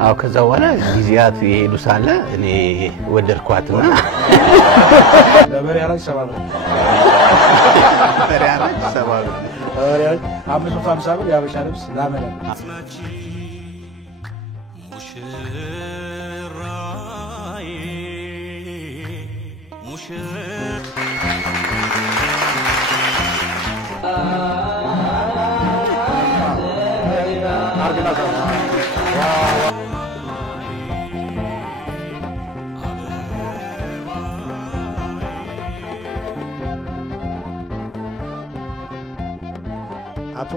አዎ ከዛ በኋላ ጊዜያት ይሄዱ ሳለ እኔ ወደድኳትና ለበሪያራች ሰባብ በሪያራች ሰባብ በሪያራች 550 ብር ያበሻ ልብስ ላመለ አቶ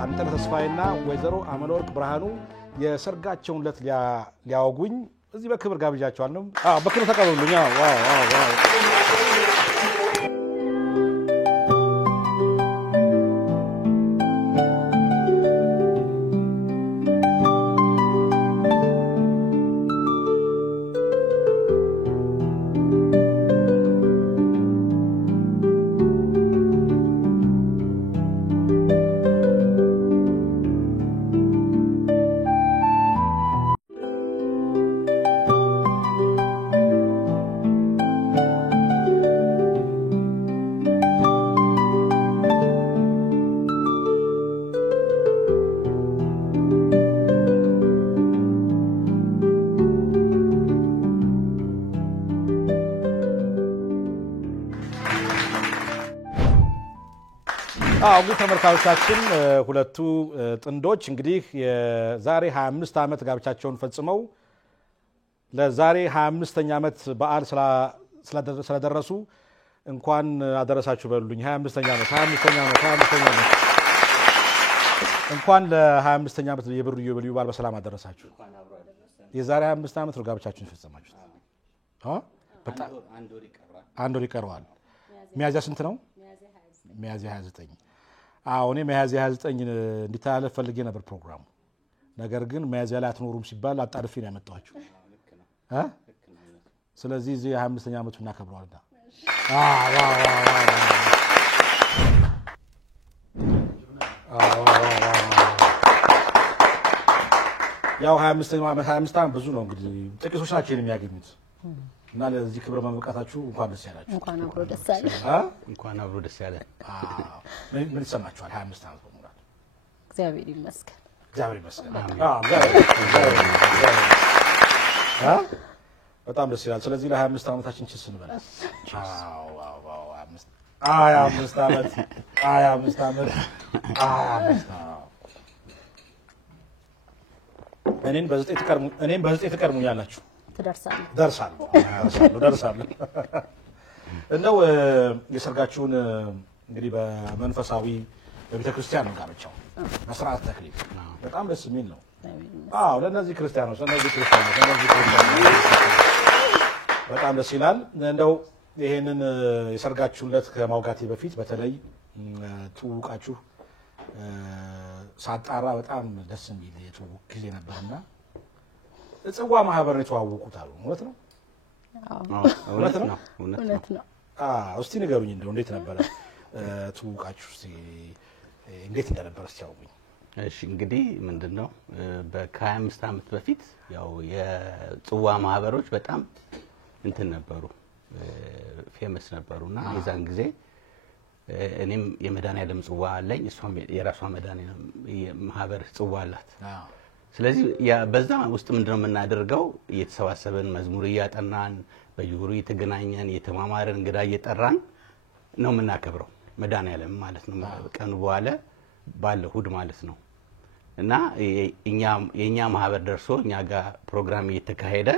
አንተነህ ተስፋዬና ወይዘሮ አመለወርቅ ብርሃኑ የሰርጋቸውን ዕለት ሊያወጉኝ እዚህ በክብር ጋብዣቸዋለሁ። በክብር ተቀበሉልኝ። ዋው ዋው ዋው አውጉ ተመልካቾቻችን ሁለቱ ጥንዶች እንግዲህ የዛሬ 25 ዓመት ጋብቻቸውን ፈጽመው ለዛሬ 25ኛ ዓመት በዓል ስለደረሱ እንኳን አደረሳችሁ በሉኝ። 25ኛ ዓመት እንኳን ለ25ኛ ዓመት የብሩ ኢዮቤልዩ በዓል በሰላም አደረሳችሁ። የዛሬ 25 ዓመት ነው ጋብቻችሁን ፈጽማችሁት? በጣም አንድ ወር ይቀረዋል። ሚያዝያ ስንት ነው? ሚያዝያ 29 እኔ ሚያዝያ 29 እንዲተላለፍ ፈልጌ ነበር ፕሮግራሙ። ነገር ግን ሚያዝያ ላይ አትኖሩም ሲባል አጣድፌ ነው ያመጣኋችሁ። ስለዚህ እዚህ 25ኛ ዓመቱን እናከብረዋለን። ያው 25 ዓመት ብዙ ነው እንግዲህ ጥቂቶች ናቸው የሚያገኙት እና ለዚህ ክብር መብቃታችሁ እንኳን ደስ ያላችሁ። እንኳን አብሮ ደስ ያለ እንኳን አብሮ ደስ ያለ። ምን ይሰማችኋል? 25 ዓመት በሙላት እግዚአብሔር ይመስገን። በጣም ደስ ይላል። ስለዚህ ለ25 ዓመታችን ችስ እንበላ። 25 ዓመት እኔን በ9 ትቀድሙኛላችሁ። ደርሳለሁ። እንደው የሰርጋችሁን እንግዲህ በመንፈሳዊ በቤተክርስቲያን ነው ጋብቻው በስርዓት ተክሊል በጣም ደስ የሚል ነው። ለነዚህ ክርስቲያኖች በጣም ደስ ይላል። እንደው ይሄንን የሰርጋችሁን ዕለት ከማውጋቴ በፊት በተለይ ትውውቃችሁ ሳጣራ በጣም ደስ የሚል የትውውቅ ጊዜ ነበርና ጽዋ ማህበር የተዋወቁት አሉ። እውነት ነው? እውነት ነው። እስቲ ንገሩኝ እንደው እንዴት ነበረ ትውውቃችሁ? እስቲ እንዴት እንደነበረ እስቲ ያውቁኝ። እሺ እንግዲህ ምንድነው በ25 ዓመት በፊት ያው የጽዋ ማህበሮች በጣም እንትን ነበሩ፣ ፌመስ ነበሩና የዛን ጊዜ እኔም የመድኃኒዓለም ጽዋ አለኝ፣ እሷም የራሷ መድኃኒዓለም ማህበር ጽዋ አላት። ስለዚህ በዛ ውስጥ ምንድነው የምናደርገው? እየተሰባሰበን መዝሙር እያጠናን በየወሩ እየተገናኘን እየተማማረን እንግዳ እየጠራን ነው የምናከብረው መድኃኒዓለም ማለት ነው። ቀኑ በኋላ ባለው እሑድ ማለት ነው። እና የኛ ማህበር ደርሶ እኛ ጋር ፕሮግራም እየተካሄደ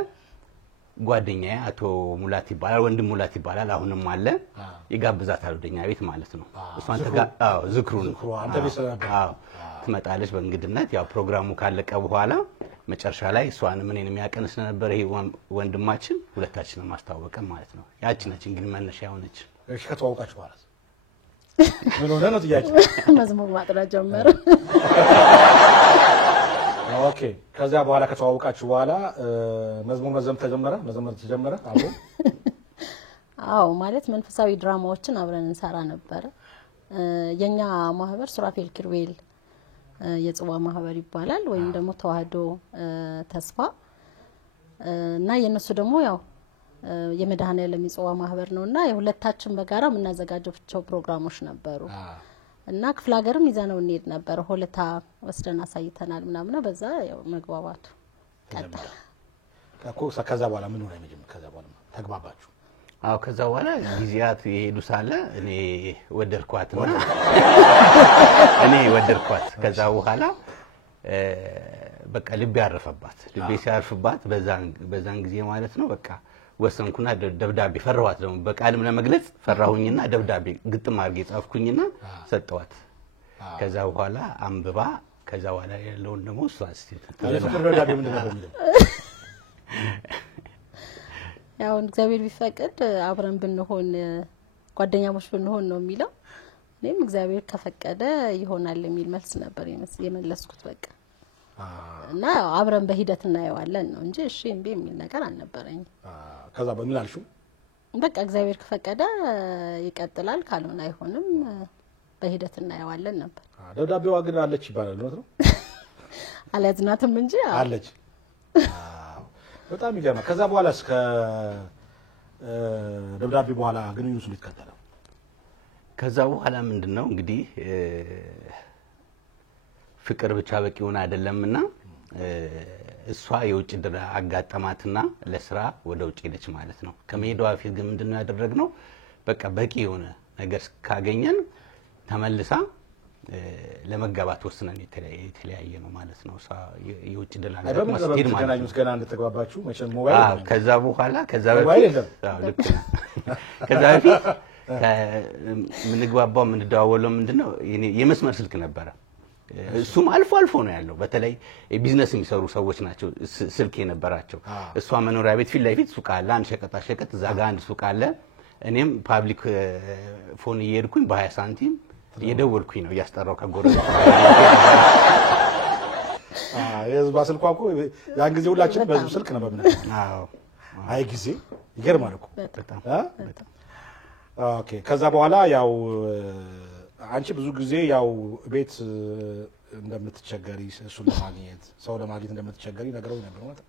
ጓደኛዬ አቶ ሙላት ይባላል፣ ወንድም ሙላት ይባላል፣ አሁንም አለ፣ ይጋብዛታል ወደኛ ቤት ማለት ነው። እሷን ዝክሩን ትመጣለች በእንግድነት። ያው ፕሮግራሙ ካለቀ በኋላ መጨረሻ ላይ እሷን ምንን የሚያቀንስ ነበር ይሄ ወንድማችን ሁለታችንን ማስተዋወቀን ማለት ነው። ያቺ ነች እንግዲህ መነሻ የሆነች። እሺ ከተዋወቃችሁ በኋላ ምን ሆነ ነው ጥያቄ? መዝሙር ማጥራት ጀመረ። ኦኬ ከዛ በኋላ ከተዋወቃችሁ በኋላ መዝሙር ተጀመረ አብሮ? ማለት መንፈሳዊ ድራማዎችን አብረን እንሰራ ነበር። የኛ ማህበር ሱራፌል ኪሩቤል የጽዋ ማህበር ይባላል ወይም ደግሞ ተዋህዶ ተስፋ እና የነሱ ደግሞ ያው የመድኃኔዓለም የጽዋ ማህበር ነውና የሁለታችን በጋራ ምናዘጋጀው ፕሮግራሞች ነበሩ እና ክፍለ ሀገርም ይዘነው እንሄድ ነበር ሆለታ ወስደን አሳይተናል ምናምን በዛ ያው መግባባቱ ቀጥታ ከዛ በኋላ ምን ሆነ መጀመሪያ ከዛ በኋላ ተግባባችሁ አው ከዛ በኋላ ጊዜያት ይሄዱ ሳለ እኔ ወደድኳትና እኔ ወደድኳት ከዛ በኋላ በቃ ልቤ ያረፈባት ልቤ ሲያርፍባት በዛን ጊዜ ማለት ነው በቃ ወሰንኩና ደብዳቤ ፈራኋት ደግሞ በቃልም ለመግለጽ ፈራሁኝና ደብዳቤ ግጥም አርጌ ጻፍኩኝና ሰጠዋት ከዛ በኋላ አንብባ ከዛ በኋላ ያለውን ደግሞ እሷ አስቴት ለፍቅር ደብዳቤ ምንድን ነበር የሚለው ያው እግዚአብሔር ቢፈቅድ አብረን ብንሆን ጓደኛሞች ብንሆን ነው የሚለው እኔም እግዚአብሔር ከፈቀደ ይሆናል የሚል መልስ ነበር የመለስኩት በቃ እና አብረን በሂደት እናየዋለን ነው እንጂ እሺ እንዴ የሚል ነገር አልነበረኝ ከዛ በምን አልሹ በቃ እግዚአብሔር ከፈቀደ ይቀጥላል ካልሆነ አይሆንም በሂደት እናየዋለን ነበር ደብዳቤው ግን አለች ይባላል ነው አላዝናትም እንጂ አለች በጣም ይገርማል ከዛ በኋላ እስከ ደብዳቤ በኋላ ግንኙነቱ ሊከተለው ከዛ በኋላ ምንድነው እንግዲህ ፍቅር ብቻ በቂውን አይደለምና እሷ የውጭ ድራ አጋጠማትና ለስራ ወደ ውጭ ሄደች ማለት ነው ከመሄዷ በፊት ግን ምንድነው ያደረግነው በቃ በቂ የሆነ ነገር ካገኘን ተመልሳ ለመጋባት ወስነን የተለያየ ነው ማለት ነው የውጭ ድራ ማስቴድ ማለት ነው ገና እንደተግባባችሁ መቼም ሞባይል ከዛ በኋላ ከዛ በፊት ልክ ከዛ በፊት ምንግባባው ምንደዋወለው ምንድነው የመስመር ስልክ ነበር እሱም አልፎ ነው ያለው በተለይ ቢዝነስ የሚሰሩ ሰዎች ናቸው ስልክ የነበራቸው እሷ መኖሪያ ቤት ፊት ለፊት ሱቅ አለ አንድ ሸቀጣ እዛ ጋር አንድ ሱቅ አለ እኔም ፓብሊክ ፎን እየሄድኩኝ በ20 ሳንቲም እየደወልኩኝ ነው ያስጠራው ከጎረቤት የህዝብ ስልክ እኮ ያን ጊዜ ሁላችን በህዝብ ስልክ ነበር ምን አዎ አይ ጊዜ ይገርማል እኮ በጣም ኦኬ ከዛ በኋላ ያው አንቺ ብዙ ጊዜ ያው ቤት እንደምትቸገሪ እሱ ለማግኘት ሰው ለማግኘት እንደምትቸገሪ ነገረው ነበር ማለት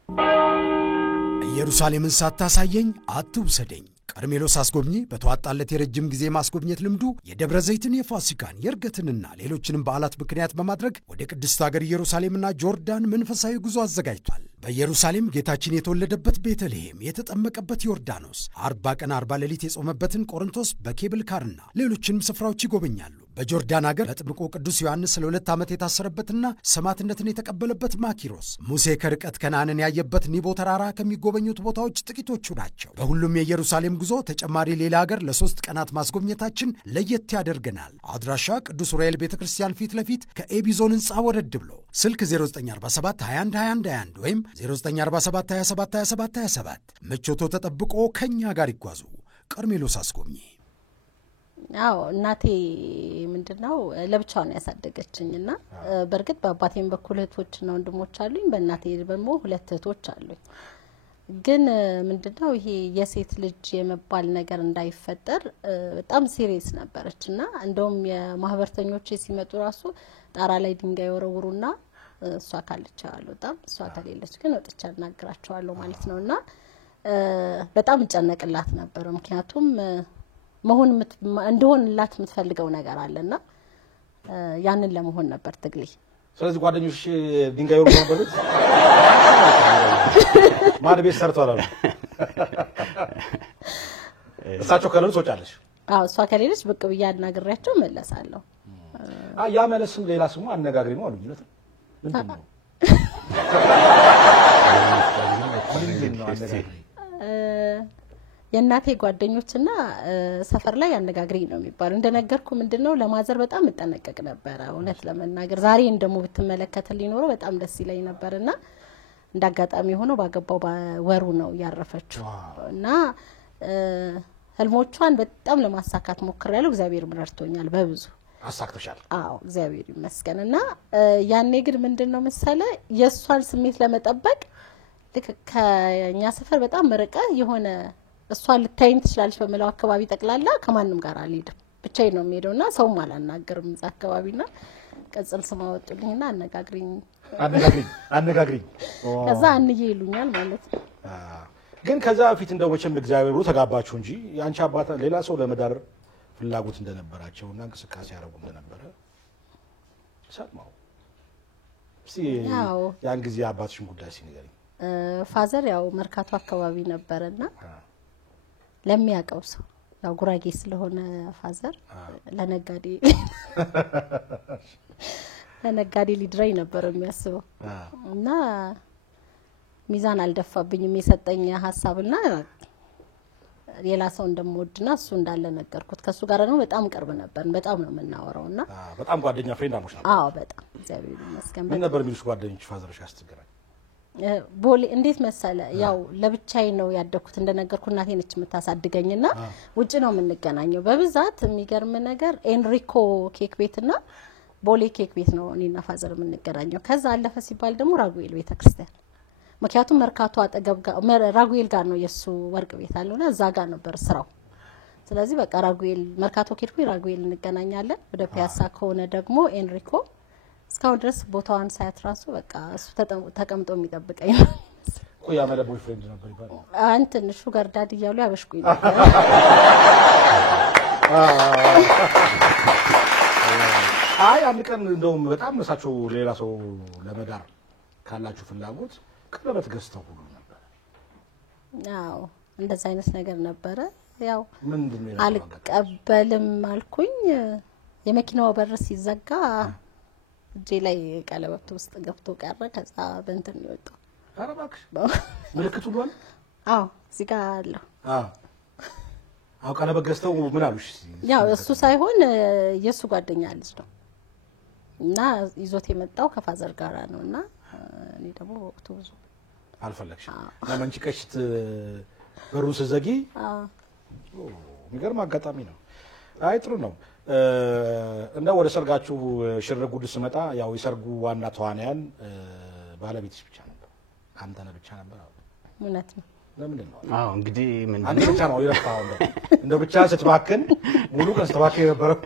ኢየሩሳሌምን ሳታሳየኝ አትውሰደኝ ቀርሜሎስ አስጎብኚ በተዋጣለት የረጅም ጊዜ ማስጎብኘት ልምዱ የደብረ ዘይትን የፋሲካን የርገትንና ሌሎችንም በዓላት ምክንያት በማድረግ ወደ ቅድስት ሀገር ኢየሩሳሌምና ጆርዳን መንፈሳዊ ጉዞ አዘጋጅቷል በኢየሩሳሌም ጌታችን የተወለደበት ቤተልሔም የተጠመቀበት ዮርዳኖስ 40 ቀን 40 ሌሊት የጾመበትን ቆሮንቶስ በኬብል ካርና ሌሎችንም ስፍራዎች ይጎበኛሉ በጆርዳን ሀገር ለጥምቁ ቅዱስ ዮሐንስ ለ2 ዓመት የታሰረበትና ሰማዕትነትን የተቀበለበት ማኪሮስ ሙሴ ከርቀት ከነዓንን ያየበት ኒቦ ተራራ ከሚጎበኙት ቦታዎች ጥቂቶቹ ናቸው በሁሉም የኢየሩሳሌም ጉዞ ተጨማሪ ሌላ ሀገር ለ3 ቀናት ማስጎብኘታችን ለየት ያደርገናል አድራሻ ቅዱስ ዑራኤል ቤተክርስቲያን ፊት ለፊት ከኤቢዞን ህንጻ ወረድ ብሎ ስልክ 0947 2121 ወይም 0947 27 27 27 ምቾቶ ተጠብቆ ከኛ ጋር ይጓዙ ቀርሜሎስ አስጎብኚ አዎ እናቴ ምንድነው ለብቻው ነው ያሳደገችኝና በርግጥ በአባቴም በኩል እህቶችና ወንድሞች አሉኝ በእናቴ ደግሞ 2 እህቶች አሉኝ ግን ምንድነው ይሄ የሴት ልጅ የመባል ነገር እንዳይፈጠር በጣም ሲሪየስ ነበርችና እንደውም የማህበርተኞች ሲመጡ ራሱ ጣራ ላይ ድንጋይ ወረውሩና እሷ ካለች አልወጣም እሷ ከሌለች ግን ወጥቻ እናግራቸዋለሁ ማለት ነውና በጣም ጨነቅላት ነበር ምክንያቱም መሆን እንደሆንላት የምትፈልገው ነገር አለና ያንን ለመሆን ነበር ትግሊ ስለዚህ ጓደኞች ድንጋይ ወርውሩ ነበር ማን ቤት ሰርቷል አሉ እሳቸው ከሌሉ ሶጫለሽ አዎ እሷ ከሌለች ብቅ ብያ አናግራቸው መለሳለሁ ያ መለስም ሌላ ስሙ አነጋግሪ ነው አሉኝ ነው ምንድነው የእናቴ ጓደኞችና ሰፈር ላይ አነጋግሪ ነው የሚባል እንደነገርኩ ምንድነው ለማዘር በጣም እጠነቀቅ ነበር እውነት ለመናገር ዛሬ እንደሞ ብትመለከተልኝ ኖሮ በጣም ደስ ይለኝ ነበርና እንዳጋጣሚ ሆኖ ባገባው ወሩ ነው ያረፈችው እና ህልሞቿን በጣም ለማሳካት ሞክሬያለሁ እግዚአብሔር ረድቶኛል በብዙ አሳክተሻል አዎ እግዚአብሔር ይመስገንና ያኔ ግን ምንድነው መሰለ የሷን ስሜት ለመጠበቅ ከኛ ሰፈር በጣም ርቀ የሆነ እሷ ልታይን ትችላለች በመላው አካባቢ ጠቅላላ ከማንም ጋር አልሄድም ብቻዬን ነው የምሄደውና ሰውም አላናገርም እዛ አካባቢና ቅጽል ስም አወጡልኝና አነጋግሪኝ ከዛ አንዬ ይሉኛል ማለት ነው። ግን ከዛ በፊት እንደው መቼም እግዚአብሔር ብሎ ተጋባችሁ እንጂ ያንቺ አባት ሌላ ሰው ለመዳር ፍላጎት እንደነበራቸውና እንቅስቃሴ ያደረጉ እንደነበረ ሰማው። ያን ጊዜ አባትሽን ጉዳይ ሲነገረኝ ፋዘር ያው መርካቶ አካባቢ ነበርና ለሚያውቀው ሰው ያው ጉራጌ ስለሆነ ፋዘር ለነጋዴ ሊድራይ ነበር የሚያስበው እና ሚዛን አልደፋብኝም የሰጠኝ ሐሳብና ሌላ ሰው እንደምወድና እሱ እንዳለ ነገርኩት። ከሱ ጋር ነው በጣም ቅርብ ነበር። በጣም ነው የምናወራውና በጣም ጓደኛ ፍሬንድ አሞሽ ነበር። አዎ በጣም እግዚአብሔር ይመስገን። ምን ነበር የሚሉሽ ጓደኞች ፋዘርሽ ያስተገራኝ? ቦሌ እንዴት መሰለ ያው ለብቻዬ ነው ያደኩት እንደነገርኩ እናቴ ነች የምታሳድገኝና ውጪ ነው የምንገናኘው በብዛት። የሚገርም ነገር ኤንሪኮ ኬክ ቤትና ቦሌ ኬክ ቤት ነው እኔና ፋዘር የምንገናኘው። ከዛ አለፈ ሲባል ደግሞ ራጉኤል ቤተክርስቲያን ምክንያቱም መርካቶ አጠገብ ጋር ራጉኤል ጋር ነው የሱ ወርቅ ቤት አለውና እዛ ጋር ነበር ስራው። ስለዚህ በቃ ራጉኤል መርካቶ ኬድኩ ራጉኤል እንገናኛለን። ወደ ፒያሳ ከሆነ ደግሞ ኤንሪኮ እስካሁን ድረስ ቦታዋን ሳያት ራሱ በቃ እሱ ተቀምጦ የሚጠብቀኝ ነው። ቆያ ማለት ቦይፍሬንድ ነበር ይባላል። አንተን ሹገር ዳዲ እያሉ ያበሽኩኝ ነበር። አይ አንድ ቀን እንደውም በጣም መሳቸው ሌላ ሰው ለመዳር ካላችሁ ፍላጎት ቀለበት ገዝተው ሁሉ ነበር። አዎ እንደዛ አይነት ነገር ነበረ። ያው ምንድነው አልቀበልም አልኩኝ። የመኪናው በር ሲዘጋ እጄ ላይ ቀለበት ውስጥ ገብቶ ቀረ። ከዛ በእንትን ነው የወጣው። ኧረ እባክሽ ምልክቱ ሁሉ አዎ እዚህ ጋር አለው። አዎ ቀለበት ገዝተው ምን አሉሽ? ያው እሱ ሳይሆን የሱ ጓደኛ ልጅ ነው እና ይዞት የመጣው ከፋዘር ጋራ ነውና እኔ ደግሞ ወቅቱ ብዙ አልፈለግሽም። ለማንቺቀሽት በሩን ስዘጊ የሚገርም አጋጣሚ ነው። አይ ጥሩ ነው። እና ወደ ሰርጋችሁ ሽርጉድ ስመጣ ያው የሰርጉ ዋና ተዋናያን ባለቤትሽ ብቻ ነበር፣ አንተ ነህ ብቻ ነበር? እውነት ነው። ለምንድን ነው? አዎ እንግዲህ ምን አንተ ብቻ ነው ይረፋው እንደ ብቻ ስትባክን ሙሉ ቀን ስትባክን የነበረው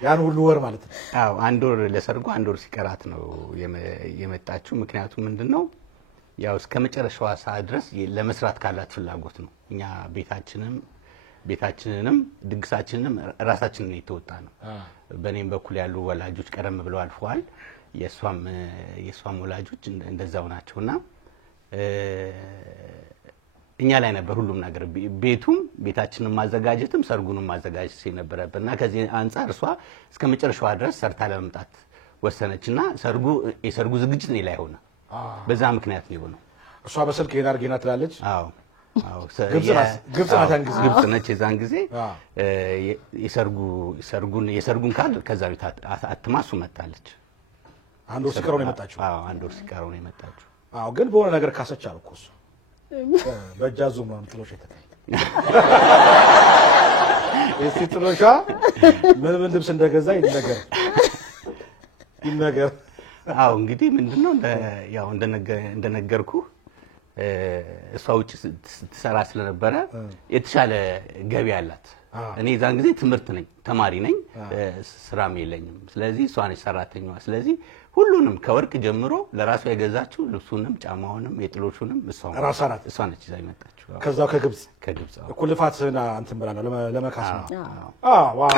ያን ሁሉ ወር ማለት ነው። አዎ አንድ ወር ለሰርጉ አንድ ወር ሲቀራት ነው የመጣችው። ምክንያቱም ምንድነው ያው እስከ መጨረሻው ሰዓት ድረስ ለመስራት ካላት ፍላጎት ነው። እኛ ቤታችንንም ድግሳችንንም ራሳችንን የተወጣ ነው። በኔም በኩል ያሉ ወላጆች ቀደም ብለው አልፈዋል። የሷም ወላጆች እንደዛው ናቸውና እኛ ላይ ነበር ሁሉም ነገር። ቤታችንን ማዘጋጀትም ሰርጉንም ማዘጋጀት ሲነበረብና ከዚህ አንፃር እሷ እስከ መጨረሻው ድረስ ሰርታ ለመምጣት ወሰነችና የሰርጉ ዝግጅት ነው ላይ ሆነ። በዛ ምክንያት ነው የሆነው። እሷ በስልክ የናርጌና ትላለች። አዎ ግብጽ ነች የዛን ጊዜ የሰርጉን ካርድ ከዛ ቤት አትማሱ መጣለች። አንድ ወር ሲቀረው ነው የመጣችው። አዎ አንድ ወር ሲቀረው ነው የመጣችው። አዎ ግን በሆነ ነገር ካሰች አልኩ እሱ በጃዙ ማም ጥሎሽ የተካይ እስቲ ጥሎሻ ምን ልብስ እንደገዛ ይነገር። አዎ እንግዲህ ምንድነው ያው እንደነገርኩ እሷ ውጭ ትሰራ ስለነበረ የተሻለ ገቢ አላት። እኔ ዛን ጊዜ ተማሪ ነኝ፣ ስራም የለኝም። ስለዚህ እሷ ነች ሰራተኛዋ። ስለዚህ ሁሉንም ከወርቅ ጀምሮ ለራሷ የገዛችው ልብሱንም ጫማውንም የጥሎሹንም እሷ ነች ይዛ የመጣችው። ከዛው ከግብጽ እኮ ልፋትና እንትን ብላ ነው ለመካስ ነው። ዋው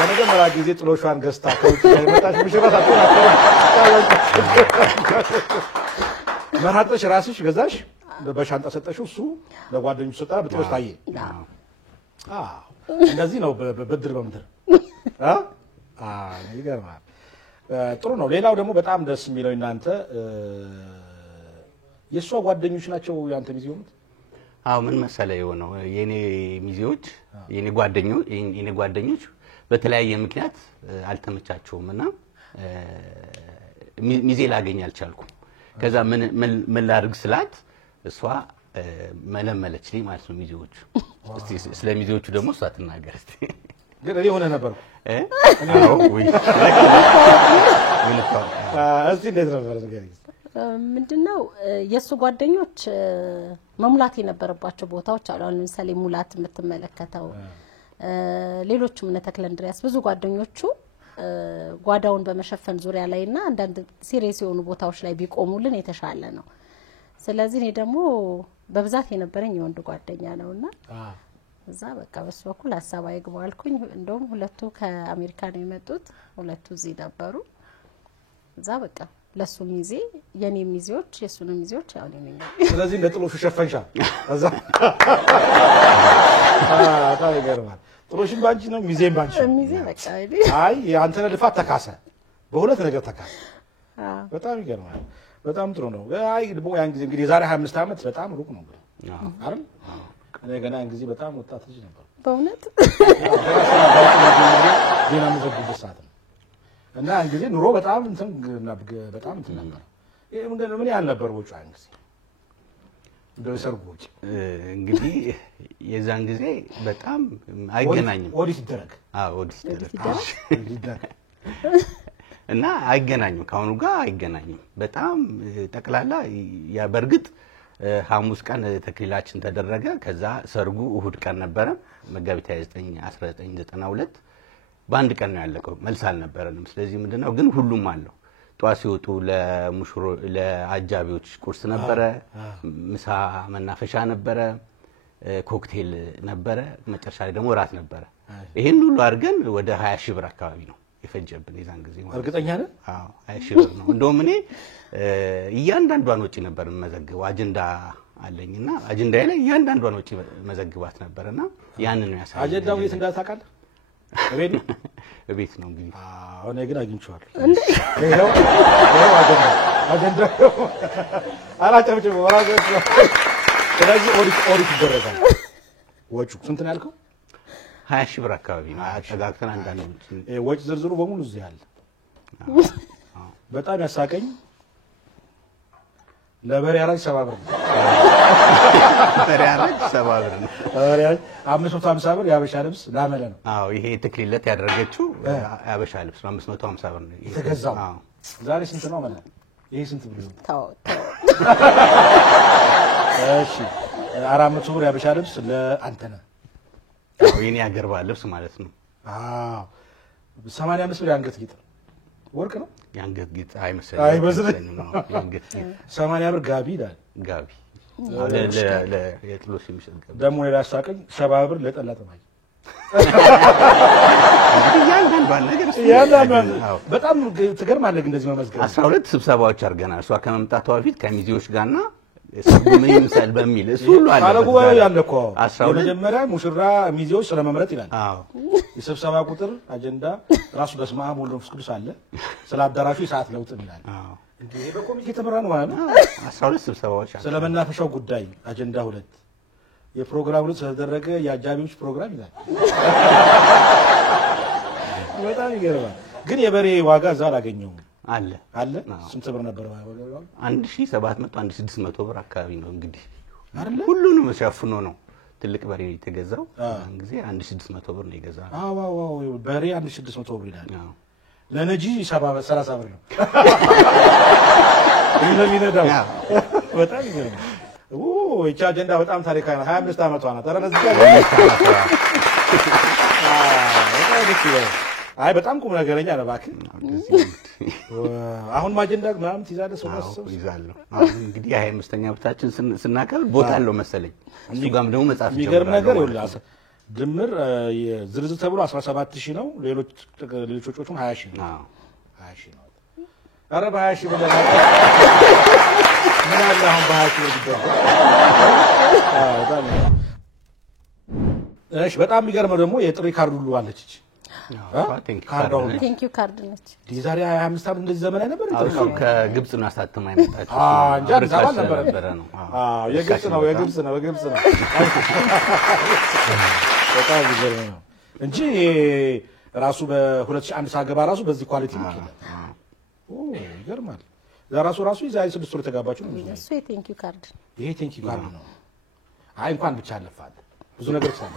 ለመጀመሪያ ጊዜ ጥሎሿን ገዝታ ከውጭ የመጣች ሙሽራ መራጠሽ ራስሽ ገዛሽ፣ በሻንጣ ሰጠሽው፣ እሱ ለጓደኞቹ ሰጣ፣ በጥሎሽ ታየ። እንደዚህ ነው በብድር በምድር ይገርማል። ጥሩ ነው። ሌላው ደግሞ በጣም ደስ የሚለው እናንተ የሷ ጓደኞች ናቸው ያንተ ሚዜ ሆኑት? አዎ ምን መሰለ የሆነው የኔ ሚዜዎች የኔ ጓደኞች በተለያየ ምክንያት አልተመቻቸውምና ሚዜ ላገኝ አልቻልኩም። ከዛ ምን ላድርግ ስላት እሷ መለመለችልኝ ማለት ነው ሚዜዎቹ። እስቲ ስለ ሚዜዎቹ ደግሞ እሷ ትናገር እስቲ። ግን እኔ ሆነ ነበር እስቲ እንዴት ነበር ንገሪኝ። ምንድነው የሱ ጓደኞች መሙላት የነበረባቸው ቦታዎች አሉ። ለምሳሌ ሙላት የምትመለከተው ሌሎችም እነ ተክለ እንድሪያስ ብዙ ጓደኞቹ ጓዳውን በመሸፈን ዙሪያ ላይና አንዳንድ ሲሪየስ የሆኑ ቦታዎች ላይ ቢቆሙልን የተሻለ ነው። ስለዚህ እኔ ደግሞ በብዛት የነበረኝ የወንድ ጓደኛ ነውና እዛ በቃ በሱ በኩል ሐሳብ አይግባው አልኩኝ። እንደውም ሁለቱ ከአሜሪካ ነው የመጡት፣ ሁለቱ እዚህ ነበሩ። እዛ በቃ ለሱ ሚዜ የኔ ሚዜዎች የሱን ሚዜዎች ያው ነኝ። ስለዚህ እንደ ጥሎሹ ሸፈንሻ እዛ ታዲያ ይገርማል። ጥሎሽም ባንቺ ነው ሚዜም ባንቺ ነው። ሚዜ በቃ አይ የአንተነ ልፋት ተካሰ፣ በሁለት ነገር ተካሰ። በጣም ይገርማል። በጣም ጥሩ ነው። አይ ያን ጊዜ እንግዲህ የዛሬ 25 ዓመት በጣም ሩቅ ነው አይደል? እኔ ገና ያን ጊዜ በጣም ወጣት ልጅ ነበር በእውነት ዜና መዘግብበት ሰዓት ነው እና ያን ጊዜ ኑሮ በጣም እንትን ነበር። ይሄ ምን ያህል ነበር ወጪ ያን ጊዜ? እንደው የሰርጉ ወጪ እንግዲህ የዛን ጊዜ በጣም አይገናኝም። ኦዲት ይደረግ ኦዲት ይደረግ እና አይገናኝም፣ ከአሁኑ ጋር አይገናኝም። በጣም ጠቅላላ ያ በርግጥ ሐሙስ ቀን ተክሊላችን ተደረገ። ከዛ ሰርጉ እሁድ ቀን ነበረ መጋቢት 29 1992 በአንድ ቀን ነው ያለቀው። መልስ አልነበረንም። ስለዚህ ምንድነው ግን ሁሉም አለው። ጧት ሲወጡ ለአጃቢዎች ቁርስ ነበረ፣ ምሳ መናፈሻ ነበረ፣ ኮክቴል ነበረ፣ መጨረሻ ላይ ደግሞ ራት ነበረ። ይሄን ሁሉ አድርገን ወደ 20 ሺህ ብር አካባቢ ነው የፈጀብን የዛን ጊዜ ማለት ነው። እርግጠኛ ነህ? አዎ 20 ሺህ ብር ነው። እንደውም እኔ እያንዳንዷን ወጪ ነበር መዘግበው። አጀንዳ አለኝና አጀንዳዬ ላይ እያንዳንዷን ወጪ መዘግባት ነበርና ያንን ነው ያሳየኝ። አጀንዳው የት እንዳታውቃለህ? ቤት ነው እንግዲህ። አዎ እኔ ግን አግኝቼዋለሁ። እንዴ ይሄው አጀንዳ አላጨብጭቡ ወራጆች። ስለዚህ ኦዲት ይደረጋል። ወጪው ስንት ነው ያልከው? 20 ሺህ ብር አካባቢ ነው። አጠጋግተን አንዳንዶች ወጪ ዝርዝሩ በሙሉ እዚህ አለ። በጣም ያሳቀኝ ለበሬ አራጅ 70 ብር ነው። በሬ አራጅ 70 ብር ነው። በሬ አራጅ 550 ብር ያበሻ ልብስ ላመለ ነው። አዎ ይሄ ተክሊለት ያደረገችው ያበሻ ልብስ ነው። 550 ብር ነው የተገዛው። ዛሬ ስንት ነው ማለት? ይሄ ስንት ብር ነው? ታው እሺ 400 ብር ያበሻ ልብስ ለአንተ ነው። የኔ ሀገር ባህል ልብስ ማለት ነው። አዎ 85 ብር የአንገት ጌጥ ወርቅ ነው። የአንገት ጌጥ አይ አይመስልም በዝለኝ ነው። የአንገት ጌጥ 80 ብር ጋቢ ይላል። ጋቢ ለጥሎሽ የሚሸጥ ጋቢ ደግሞ ሌላ አሳቀኝ 70 ብር ለጠላ ጠማኝ። ያንዳንዷን ነገር በጣም ትገርማለህ። እንደዚህ መመዝገብ 12 ስብሰባዎች አድርገናል። እሷ ከመምጣቷ በፊት ከሚዜዎች ጋርና ምን ይምሰል በሚል እሱ ሁሉ አለ። አለጉ ያለ እኮ የመጀመሪያ ሙሽራ ሚዜዎች ስለመምረጥ ይላል። አዎ የስብሰባ ቁጥር አጀንዳ ራሱ በስመ አብ ወወልድ ወመንፈስ ቅዱስ አለ። ስለ አዳራሹ የሰዓት ለውጥ ይላል። አዎ እንዴ በኮሚቴ ተመራ ነው ማለት ነው። 12 ስብሰባዎች አሉ። ስለ መናፈሻው ጉዳይ አጀንዳ 2 የፕሮግራም ሁሉ ስለተደረገ የአጃቢዎች ፕሮግራም ይላል። በጣም ይገርማል። ግን የበሬ ዋጋ እዛ አላገኘውም። አለ ስንት ብር ነበር? 1700 1600 ብር አካባቢ ነው እንግዲህ አይደል? ሁሉንም ሸፍኖ ነው ትልቅ በሬ የተገዛው። ጊዜ 1600 ብር ነው የገዛው። አዎ በሬ 1600 ብር ይላል። ለነጂ 30 ብር ነው ለሚነዳው። በጣም ይገርማል። ይህች አጀንዳ በጣም ታሪካዊ ነው። 25 ዓመቷ ናት። ኧረ ለዚህ ጋር አይ በጣም ቁም ነገረኛ ነው እባክህ። አሁን አጀንዳ ምናምን ትይዛለህ? ሰው ማሰብ ይዛለሁ። አሁን እንግዲህ 25ኛ ዓመታችን ስናከብር ቦታ አለው መሰለኝ። እሱ ጋርም ደግሞ መጻፍ የሚገርም ነገር ይኸውልህ ድምር ዝርዝር ተብሎ 17000 ነው። ሌሎች ወጪዎቹም 20000 ነው። 20000 ነው። ኧረ በ20000 ብር ምን አለ አሁን በ20000 ብር ይደረግ? እሺ በጣም የሚገርመው ደግሞ የጥሪ ካርድ ሁሉ አለች እቺ ቴንክ ዩ ካርድ ነች። የዛሬ 25 ዓመት እንደዚህ ዘመናዊ ነበር። ከግብጽ ነው አሳትማ የመጣችው። እንጂ አዲስ አበባ ነበር ነው። የግብጽ ነው። በጣም ይገርም ነው እንጂ ራሱ በ2001 ሳገባ ራሱ በዚህ ኳሊቲ ነው። ይገርማል። ራሱ የዛሬ 6 ወር ተጋባችሁ ነው። እሱ የቴንክ ዩ ካርድ ነው። ይሄ ቴንክ ዩ ካርድ ነው። አይ እንኳን ብቻ አለፋል ብዙ ነገር ይችላል።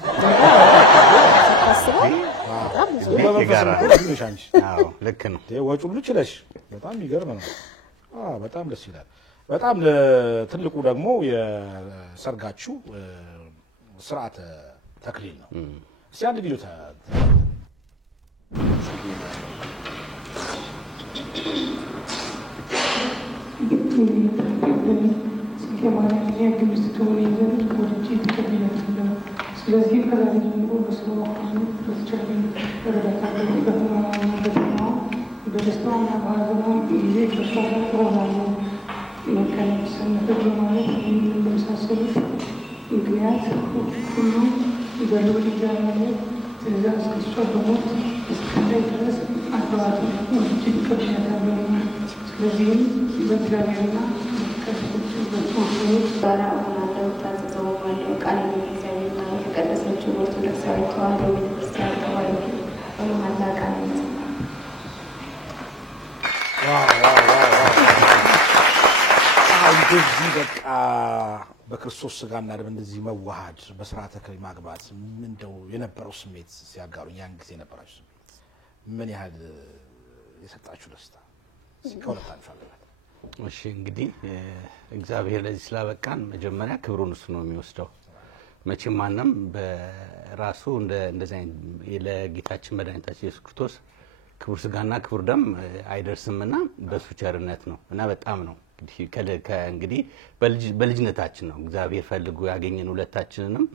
ልክ ነው። ወጪ ሁሉ ችለሽ በጣም ይገርም ነው። በጣም ደስ ይላል። በጣም ትልቁ ደግሞ የሰርጋችሁ ስርዓተ ተክሊል ነው። እስቲ አንድ ቪዲዮ ስለዚህ ከዛሬ ጀምሮ በስራው ሁሉ በተቻለኝ እረዳታለሁ። በህመሟና በደስታዋና በሀዘኗ ጊዜ ከእሷ ጋር እሆናለሁ። መቀነቅ ሰነፈት በማለት የሚመሳሰሉት ምክንያት ሁሉ በልዑል እግዚአብሔር ትእዛዝ ከእሷ በሞት እስክንለይ ድረስ አክብራታለሁ፣ እጅግ እወዳታለሁ። ስለዚህም በእግዚአብሔርና በተቀደሰች በጽሑፍ ጋራ እሆናለሁ፣ እታዘዘውማለሁ። ቃል እግዚአብሔርና የተቀደሰችው ኦርቶዶክሳዊት ተዋሕዶ ቤተክርስቲያን ተባረክ በመሐላ ቃል እንደዚህ በቃ በክርስቶስ ስጋና ደም እንደዚህ መዋሃድ በስርዓተ ተክሊል ማግባት እንደው የነበረው ስሜት ሲያጋሩኝ ያን ጊዜ የነበራችሁ ስሜት ምን ያህል የሰጣችሁ ደስታ ሲከውለታችሁ አለበት? እሺ እንግዲህ እግዚአብሔር ለዚህ ስላበቃን መጀመሪያ ክብሩን እሱ ነው የሚወስደው። መቼም ማንም በራሱ እንደዚህ ለጌታችን መድኃኒታችን ኢየሱስ ክርስቶስ ክቡር ስጋና ክቡር ደም አይደርስምና በሱ ቸርነት ነው እና በጣም ነው እንግዲህ በልጅነታችን ነው እግዚአብሔር ፈልጎ ያገኘን ሁለታችንንም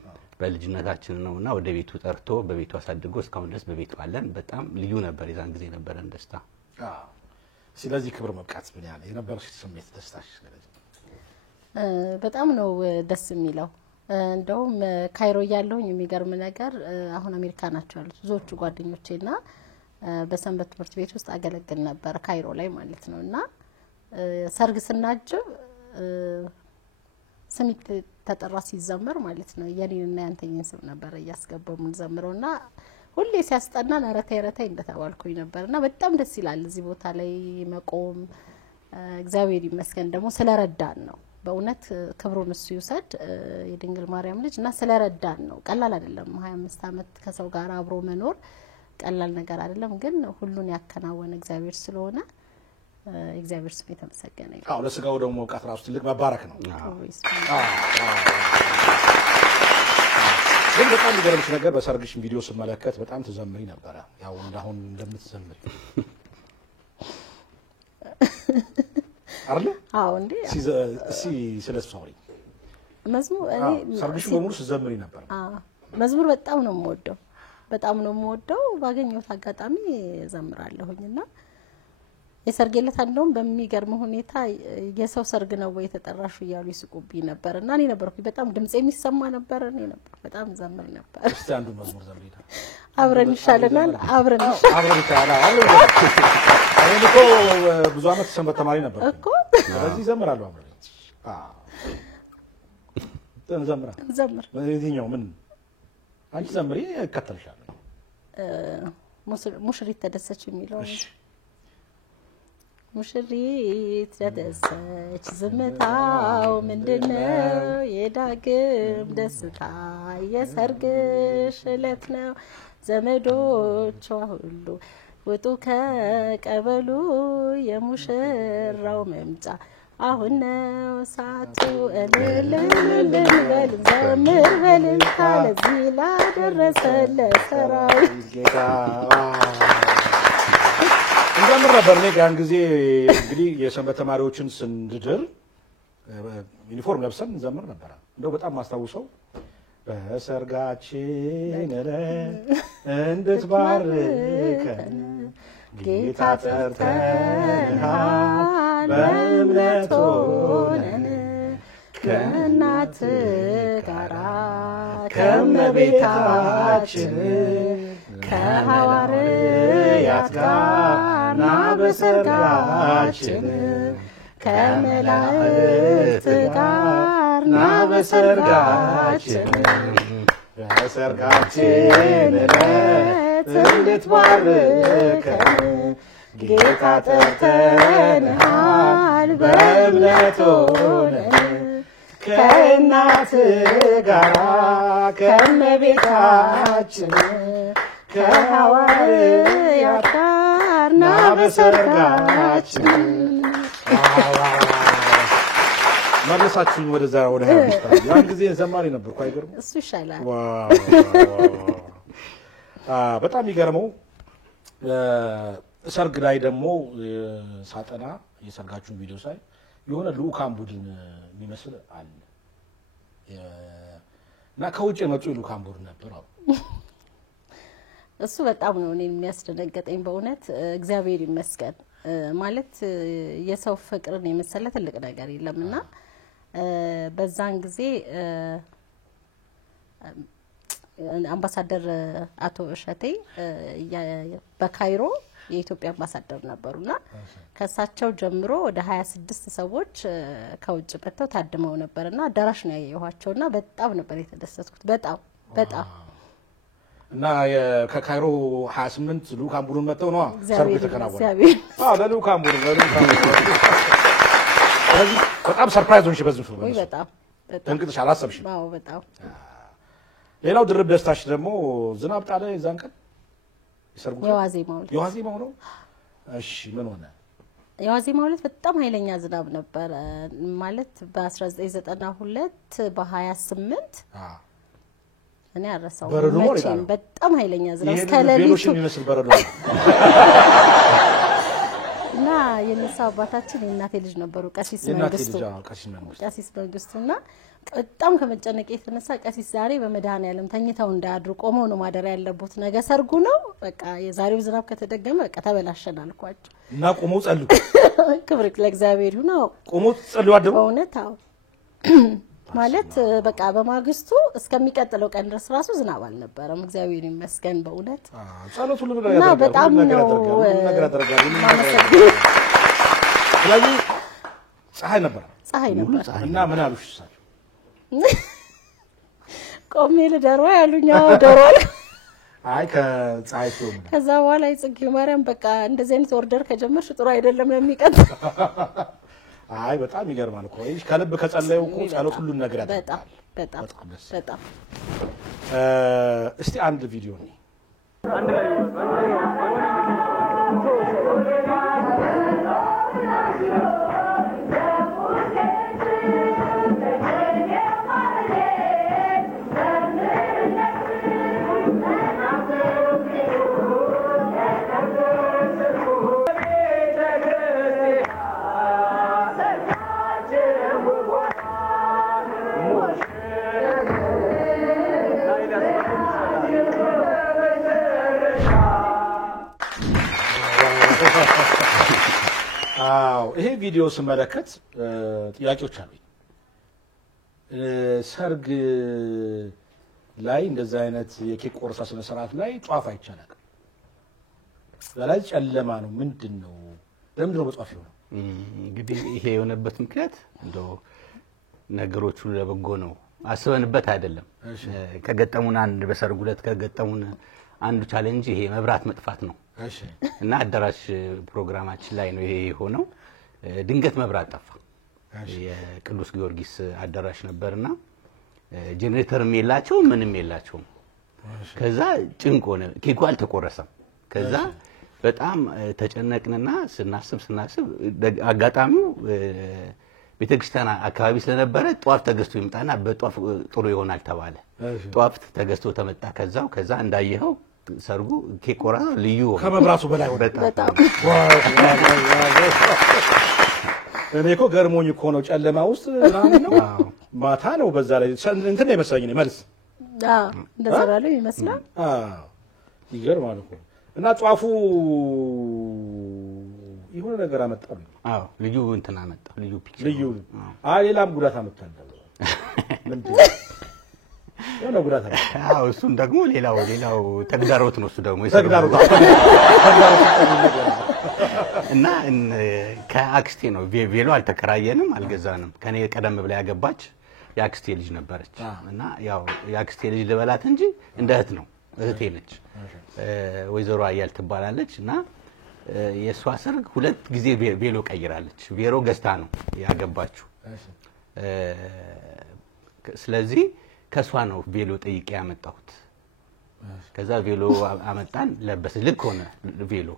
በልጅነታችን ነውና ወደ ቤቱ ጠርቶ በቤቱ አሳድጎ እስካሁን ድረስ በቤቱ አለን። በጣም ልዩ ነበር የዛን ጊዜ ነበረን ደስታ። ስለዚህ ክብር መብቃት ምን ያህል የነበረው ስሜት ደስታሽ? በጣም ነው ደስ የሚለው። እንደውም ካይሮ ያለውኝ የሚገርም ነገር አሁን አሜሪካ ናቸው ያሉት ብዙዎቹ ጓደኞቼና በሰንበት ትምህርት ቤት ውስጥ አገለግል ነበር ካይሮ ላይ ማለት ነውና ሰርግ ስናጅብ ስም ተጠራ ሲዘመር ማለት ነው የኔንና ያንተኝን ስም ነበር እያስገባው ምን ዘምረውና ሁሌ ሲያስጠናን አረታይ እንደተባልኩኝ ነበርና በጣም ደስ ይላል እዚህ ቦታ ላይ መቆም። እግዚአብሔር ይመስገን ደግሞ ስለረዳን ነው። በእውነት ክብሩን እሱ ይውሰድ የድንግል ማርያም ልጅ እና ስለረዳን ነው። ቀላል አይደለም 25 አመት ከሰው ጋር አብሮ መኖር ቀላል ነገር አይደለም። ግን ሁሉን ያከናወነ እግዚአብሔር ስለሆነ እግዚአብሔር ስም የተመሰገነ ይሁን። አዎ ለስጋው ደግሞ መብቃት ራሱ ትልቅ መባረክ ነው። ግን በጣም የሚገርምሽ ነገር በሰርግሽ ቪዲዮ ስመለከት በጣም ትዘምሪ ነበረ። ያው እንዳሁን እንደምትዘምሪ አይደል? አዎ እንዴ ስለሱ አውሪ። መዝሙር ሰርግሽ በሙሉ ትዘምሪ ነበር። መዝሙር በጣም ነው የምወደው። ባገኘሁት አጋጣሚ ዘምራለሁኝና የሰርጌለት እንደውም በሚገርም ሁኔታ የሰው ሰርግ ነው ወይ ተጠራሹ እያሉ ይስቁብኝ ነበርና እኔ ነበርኩ በጣም ድምጽ የሚሰማ ነበር። እኔ ነበር በጣም ዘምር ነበር። እስቲ አንዱ መዝሙር ዘምሪና አብረን ይሻለናል። አብረን ይሻላል። እኔ እኮ ብዙ አመት ሰንበት ተማሪ ነበር እኮ ስለዚህ ዘምራለሁ። አብረን ዘምር የትኛው ምን አንቺ ዘምሪ እከተልሻለሁ። ሙሽሪት ተደሰች የሚለው ሙሽሪት ተደሰች ዝምታው ምንድነው? የዳግም ደስታ የሰርግሽ ዕለት ነው። ዘመዶቿ ሁሉ ውጡ ከቀበሉ የሙሽራው መምጫ አሁን ነው ሰዓቱ። እልልልልል ዘምር በልልታ ለዚህ ላደረሰን ለሰራዊት ጌታ እንደምን ነበር ነው ያን ጊዜ እንግዲህ የሰንበት ተማሪዎችን ስንድር ዩኒፎርም ለብሰን እንዘምር ነበር። እንደው በጣም ማስታውሰው በሰርጋችን እንድትባርከን ጌታ ጠርተናል በእምነት ሆነን ከእናት ጋራ ከእመቤታችን ከሐዋርያት ጋር ና በሰርጋችን ከመላእክት ጋር ና በሰርጋችን በሰርጋችን ዕለት እንድትባርከን ጌታ ጠርተንሃል በእምነት ሆነን ከእናት ጋራ ከእመቤታችን ከሐዋርያት ጋር ና በሰርጋችን። መለሳችሁኝ ወደዛ ወደ ያን ጊዜ ዘማሪ ነበርኩ። አይገርም? እሱ ይሻላል። በጣም የሚገርመው ሰርግ ላይ ደግሞ ሳጠና የሰርጋችሁን ቪዲዮ ሳይ የሆነ ልኡካን ቡድን የሚመስል አለ እና ከውጭ የመጡ ልኡካን ቡድን ነበር አሉ። እሱ በጣም ነው እኔን የሚያስደነግጠኝ በእውነት እግዚአብሔር ይመስገን። ማለት የሰው ፍቅርን የመሰለ ትልቅ ነገር የለምና በዛን ጊዜ አምባሳደር አቶ እሸቴ በካይሮ የኢትዮጵያ አምባሳደር ነበሩና ከሳቸው ጀምሮ ወደ 26 ሰዎች ከውጭ መጥተው ታድመው ነበርና አዳራሽ ነው ያየኋቸውና በጣም ነበር የተደሰትኩት። በጣም እና ከካይሮ 28 ልኡካን ቡድን መጥተው ነው ሰርግ ተከናወነ። ለልኡካን ቡድን በጣም ሰርፕራይዝ ሆንሽ በዚህ ፊልም? በጣም እንቅጥሽ አላሰብሽም? አዎ በጣም። ሌላው ድርብ ደስታሽ ደግሞ ዝናብ ጣለ የዛን ቀን ይሰርጉ የዋዜማው ነው። እሺ ምን ሆነ? የዋዜማው ዕለት በጣም ኃይለኛ ዝናብ ነበር ማለት በ1992 በ28 እኔ አረሳው መቼም በጣም ኃይለኛ ዝናብ ከሌሊቱ የሚመስል በረዶ እና የነሳ አባታችን የእናቴ ልጅ ነበሩ ቀሲስ መንግስቱና በጣም ከመጨነቅ የተነሳ ቀሲስ ዛሬ በመድኃኔዓለም ተኝተው እንዳያድሩ ቆመው ነው ማደር ያለበት ነገ ሰርጉ ነው በቃ የዛሬው ዝናብ ከተደገመ በቃ ተበላሸን አልኳቸው እና ቆመው ጸልዩ። ክብር ለእግዚአብሔር ይሁን። ቆመው ጸልዩ አደሩ በእውነት አዎ ማለት በቃ በማግስቱ እስከሚቀጥለው ቀን ድረስ ራሱ ዝናብ አልነበረም። እግዚአብሔር ይመስገን በእውነት ጸሎቱ ሁሉ እና በጣም ነው ነገር አደረጋሉ። ስለዚህ ፀሐይ ነበር እና ምን አሉሽ እሳቸው? ቆሜ ልደሯ ያሉኝ ዶሮ አይ ከፀሐይ ጾም ከዛ በኋላ ጽጌ ማርያም በቃ እንደዚህ አይነት ኦርደር ከጀመርሽ ጥሩ አይደለም ለሚቀጥ አይ በጣም ይገርማል እኮ እሺ ከልብ ከጸለዩ እኮ ጸሎት ሁሉን ነገር ያደርጋል። በጣም እስቲ አንድ ቪዲዮ ነው ይሄ ቪዲዮ ስመለከት ጥያቄዎች አሉኝ። ሰርግ ላይ እንደዛ አይነት የኬክ ቆርሳ ስነ ስርዓት ላይ ጧፍ አይቻላል። በላይ ጨለማ ነው ምንድነው? ለምንድን ነው በጧፍ ይሆነው? እንግዲህ ይሄ የሆነበት ምክንያት እንደው ነገሮቹ ለበጎ ነው አስበንበት አይደለም። ከገጠሙን አንድ በሰርጉ ዕለት ከገጠሙን አንዱ ቻሌንጅ ይሄ መብራት መጥፋት ነው። እሺ እና አዳራሽ ፕሮግራማችን ላይ ነው ይሄ ሆነው ድንገት መብራት ጠፋ። የቅዱስ ጊዮርጊስ አዳራሽ ነበርና ጄኔሬተርም የላቸው ምንም የላቸው። ከዛ ጭንቅ ሆነ። ኬኩ አልተቆረሰም። ከዛ በጣም ተጨነቅንና ስናስብ አጋጣሚው ቤተክርስቲያን አካባቢ ስለነበረ ጧፍ ተገዝቶ ይምጣና በጧፍ ጥሩ ይሆናል ተባለ። ጧፍ ተገዝቶ ተመጣ። ከዛ እንዳየኸው ሰርጉ ኬክ ቆራረጥ ልዩ ከመብራቱ በላይ በጣም እኔ እኮ ገርሞኝ እኮ ነው ጨለማ ውስጥ ምናምን ነው ማታ ነው በዛ ላይ እንትን የመሰለኝ መልስ እንደዛ ባለው ይመስላል። ይገርማል እኮ እና ጧፉ የሆነ ነገር አመጣው። ልዩ እንትን አመጣ ልዩ ፒክቸር ልዩ ሌላም ጉዳት አመጣል። የሆነ ጉዳት አመጣ። እሱን ደግሞ ሌላው ተግዳሮት ነው። እሱ ደግሞ ተግዳሮት እና ከአክስቴ ነው ቬሎ አልተከራየንም አልገዛንም። ከኔ ቀደም ብላ ያገባች የአክስቴ ልጅ ነበረች እና ያው የአክስቴ ልጅ ልበላት እንጂ እንደ እህት ነው እህቴ ነች። ወይዘሮ አያል ትባላለች እና የሷ ሰርግ 2 ጊዜ ቬሎ ቀይራለች። ቬሎ ገዝታ ነው ያገባችው። ስለዚህ ከሷ ነው ቬሎ ጠይቄ ያመጣሁት። ከዛ ቬሎ አመጣን ለበሰ ልክ ሆነ ቬሎ።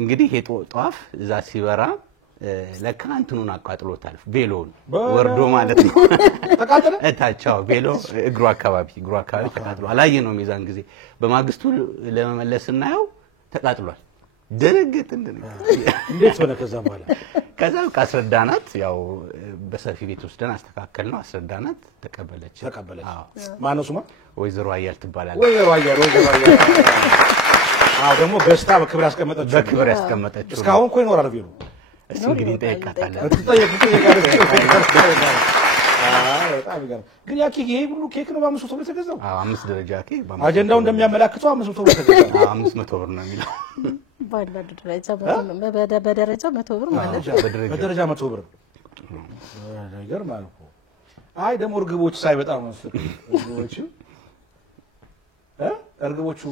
እንግዲህ ጧፍ እዛ ሲበራ ለካ እንትኑን አቃጥሎታል ቬሎውን ወርዶ ማለት ነው። ተቃጠለ እታቻው ቬሎ እግሩ አካባቢ ተቃጥሏል። አላየ ነው ሚዛን ጊዜ በማግስቱ ለመመለስ እናየው ተቃጥሏል። ደረገትን እንዴት ሆነ ከዛ በኋላ? ከዛ አስረዳናት። ያው በሰፊ ቤት ወስደን አስተካከል ነው አስረዳናት። ተቀበለች። አዎ ማነው ስሟ? ወይዘሮ አያል ትባላለች። ወይዘሮ አያል አዎ ደግሞ ገዝታ በክብር ያስቀመጠችው በክብር ያስቀመጠችው እስካሁን እኮ ይኖራል ቢሉ እሺ እንግዲህ እንጠይቃታለን። በጣም ይገርም። ግን ያ ኬክ ይሄ ሁሉ ኬክ ነው በ500 ብር የተገዛው? አዎ 5 ደረጃ ኬክ አጀንዳው እንደሚያመላክተው 500 ብር ተገዛው። 500 ብር ነው የሚለው። በደረጃ 100 ብር ማለት ነው። በደረጃ 100 ብር ይገርማል እኮ። አይ ደግሞ እርግቦች ሳይ በጣም ነው እርግቦቹ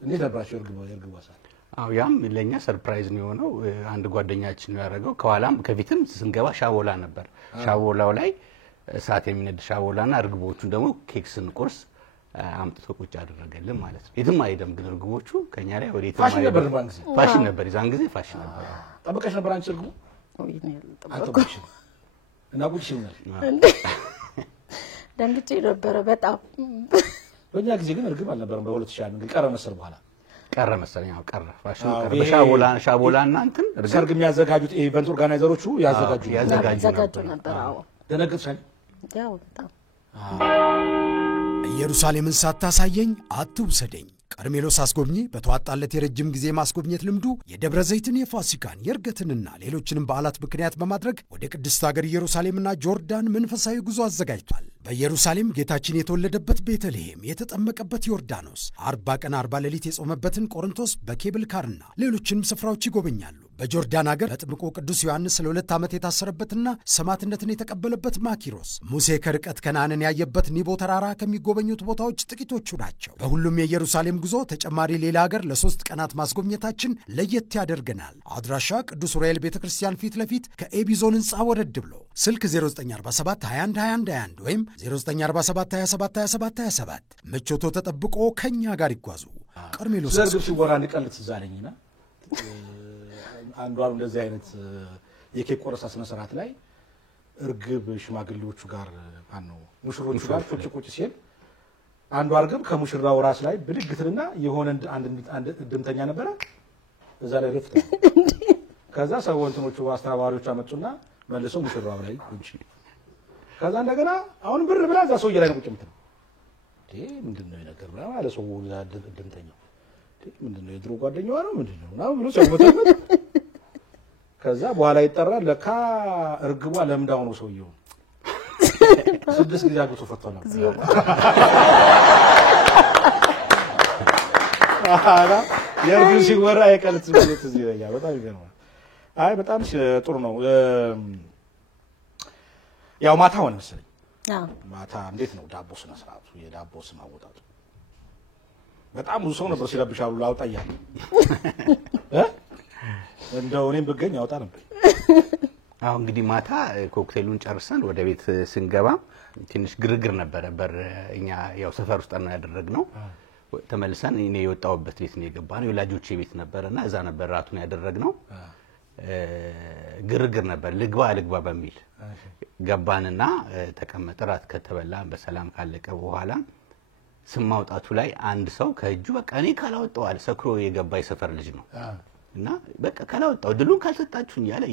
እንዴት ነበር የእርግቧ ሳይ? አው ያም ለኛ ሰርፕራይዝ ነው የሆነው። አንድ ጓደኛችን ነው ያደረገው። ከኋላም ከፊትም ስንገባ ሻቦላ ነበር። ሻቦላው ላይ እሳት የሚነድ ሻቦላና እርግቦቹን ደግሞ ኬክ ስንቆርስ አምጥቶ ቁጭ አደረገልን ማለት ነው። የትም አይደም ግን እርግቦቹ ከኛ ላይ ወደ የትም ፋሽን ነበር። ፋሽን ነበር የዛን ጊዜ ፋሽን ነበር። ጠበቀሽ ነበር አንቺ እርግቡ? አልጠበቅሽ እና ቁጭ ይሆናል ደንግጬ ነበረ በጣም። በእኛ ጊዜ ግን እርግብ አልነበረም። በ2000 ግን ቀረ መሰል በኋላ ቀረ መሰለኝ። አዎ ቀረ ፋሽን ቀረ። በሻቦላና እንትን ሰርግ የሚያዘጋጁት ኢቨንት ኦርጋናይዘሮቹ ያዘጋጁ ነበር። አዎ ደነገጥሻል? ያው በጣም ኢየሩሳሌምን ሳታሳየኝ አትውሰደኝ። ቀርሜሎስ አስጎብኚ በተዋጣለት የረጅም ጊዜ ማስጎብኘት ልምዱ የደብረ ዘይትን የፋሲካን የእርገትንና ሌሎችንም በዓላት ምክንያት በማድረግ ወደ ቅድስት ሀገር ኢየሩሳሌምና ጆርዳን መንፈሳዊ ጉዞ አዘጋጅቷል። በኢየሩሳሌም ጌታችን የተወለደበት ቤተልሔም፣ የተጠመቀበት ዮርዳኖስ፣ 40 ቀን 40 ሌሊት የጾመበትን ቆሮንቶስ በኬብል ካርና ሌሎችንም ስፍራዎች ይጎበኛሉ። በጆርዳን ሀገር በጥምቁ ቅዱስ ዮሐንስ ለ2 ዓመት የታሰረበትና ሰማዕትነትን የተቀበለበት ማኪሮስ፣ ሙሴ ከርቀት ከነዓንን ያየበት ኒቦ ተራራ ከሚጎበኙት ቦታዎች ጥቂቶቹ ናቸው። በሁሉም የኢየሩሳሌም ጉዞ ተጨማሪ ሌላ ሀገር ለ3 ቀናት ማስጎብኘታችን ለየት ያደርገናል። አድራሻ ቅዱስ ዑራኤል ቤተክርስቲያን ፊት ለፊት ከኤቢዞን ህንፃ ወረድ ብሎ ስልክ 0947 212121 ወይም 0947272727 ምቾቶ ተጠብቆ ከኛ ጋር ይጓዙ። ቀርሜሎስ ሰርግ ሲወራ ንቀልት ትዛለኝና አንዷ እንደዚህ አይነት የኬክ ቆረሳ ስነ ስርዓት ላይ እርግብ ሽማግሌዎቹ ጋር ማን ነው ሙሽሮቹ ጋር ቁጭ ሲል አንዷ እርግብ ከሙሽራው ራስ ላይ ብድግትና የሆነ አንድ ድምተኛ ነበረ እዛ ላይ ረፍተ ከዛ ሰው እንትኖቹ አስተባባሪዎች አመጡና መልሰው ሙሽራው ላይ ቁጭ ከዛ እንደገና አሁን ብር ብላ እዛ ሰውዬ ላይ ነው ቁጭ የምትለው ምንድነው የነገር ብላ ማለት ሰው ድምተኛው ምንድነው የድሮ ጓደኛዋ ነው ምንድነው ነው ብሎ ሰው ወጣበት ከዛ በኋላ ይጠራል ለካ እርግቧ ለምዳው ነው ሰውየው 6 ጊዜ አግብቶ ፈቷል ነው አራ የእርግብ ሲወራ የቀልት ዝም እዚህ ይላል በጣም ይገርማል። አይ በጣም ጥሩ ነው። ያው ማታ ሆነ መሰለኝ ማታ እንዴት ነው ዳቦ ስነ ስርዓቱ? የዳቦ ስም አወጣጡ በጣም ብዙ ሰው ነበር ሲለብሻሉ ላውጣያለሁ እንደው እኔም ብገኝ ያወጣ ነበር። አሁን እንግዲህ ማታ ኮክቴሉን ጨርሰን ወደ ቤት ስንገባ ትንሽ ግርግር ነበር። እኛ ያው ሰፈር ውስጥ ነው ያደረግነው። ተመልሰን እኔ የወጣሁበት ቤት ነው የገባነው። የወላጆቼ ቤት ነበርና እዛ ነበር ራቱን ያደረግነው። ግርግር ነበር ልግባ በሚል ገባንና ተቀመጠ። ራት ከተበላ በሰላም ካለቀ በኋላ ስም ማውጣቱ ላይ አንድ ሰው ከእጁ በቃ እኔ ካላወጣው አለ። ሰክሮ የገባ የሰፈር ልጅ ነው እና በቃ ካላወጣው ድሉን ካልሰጣችሁኝ ያለ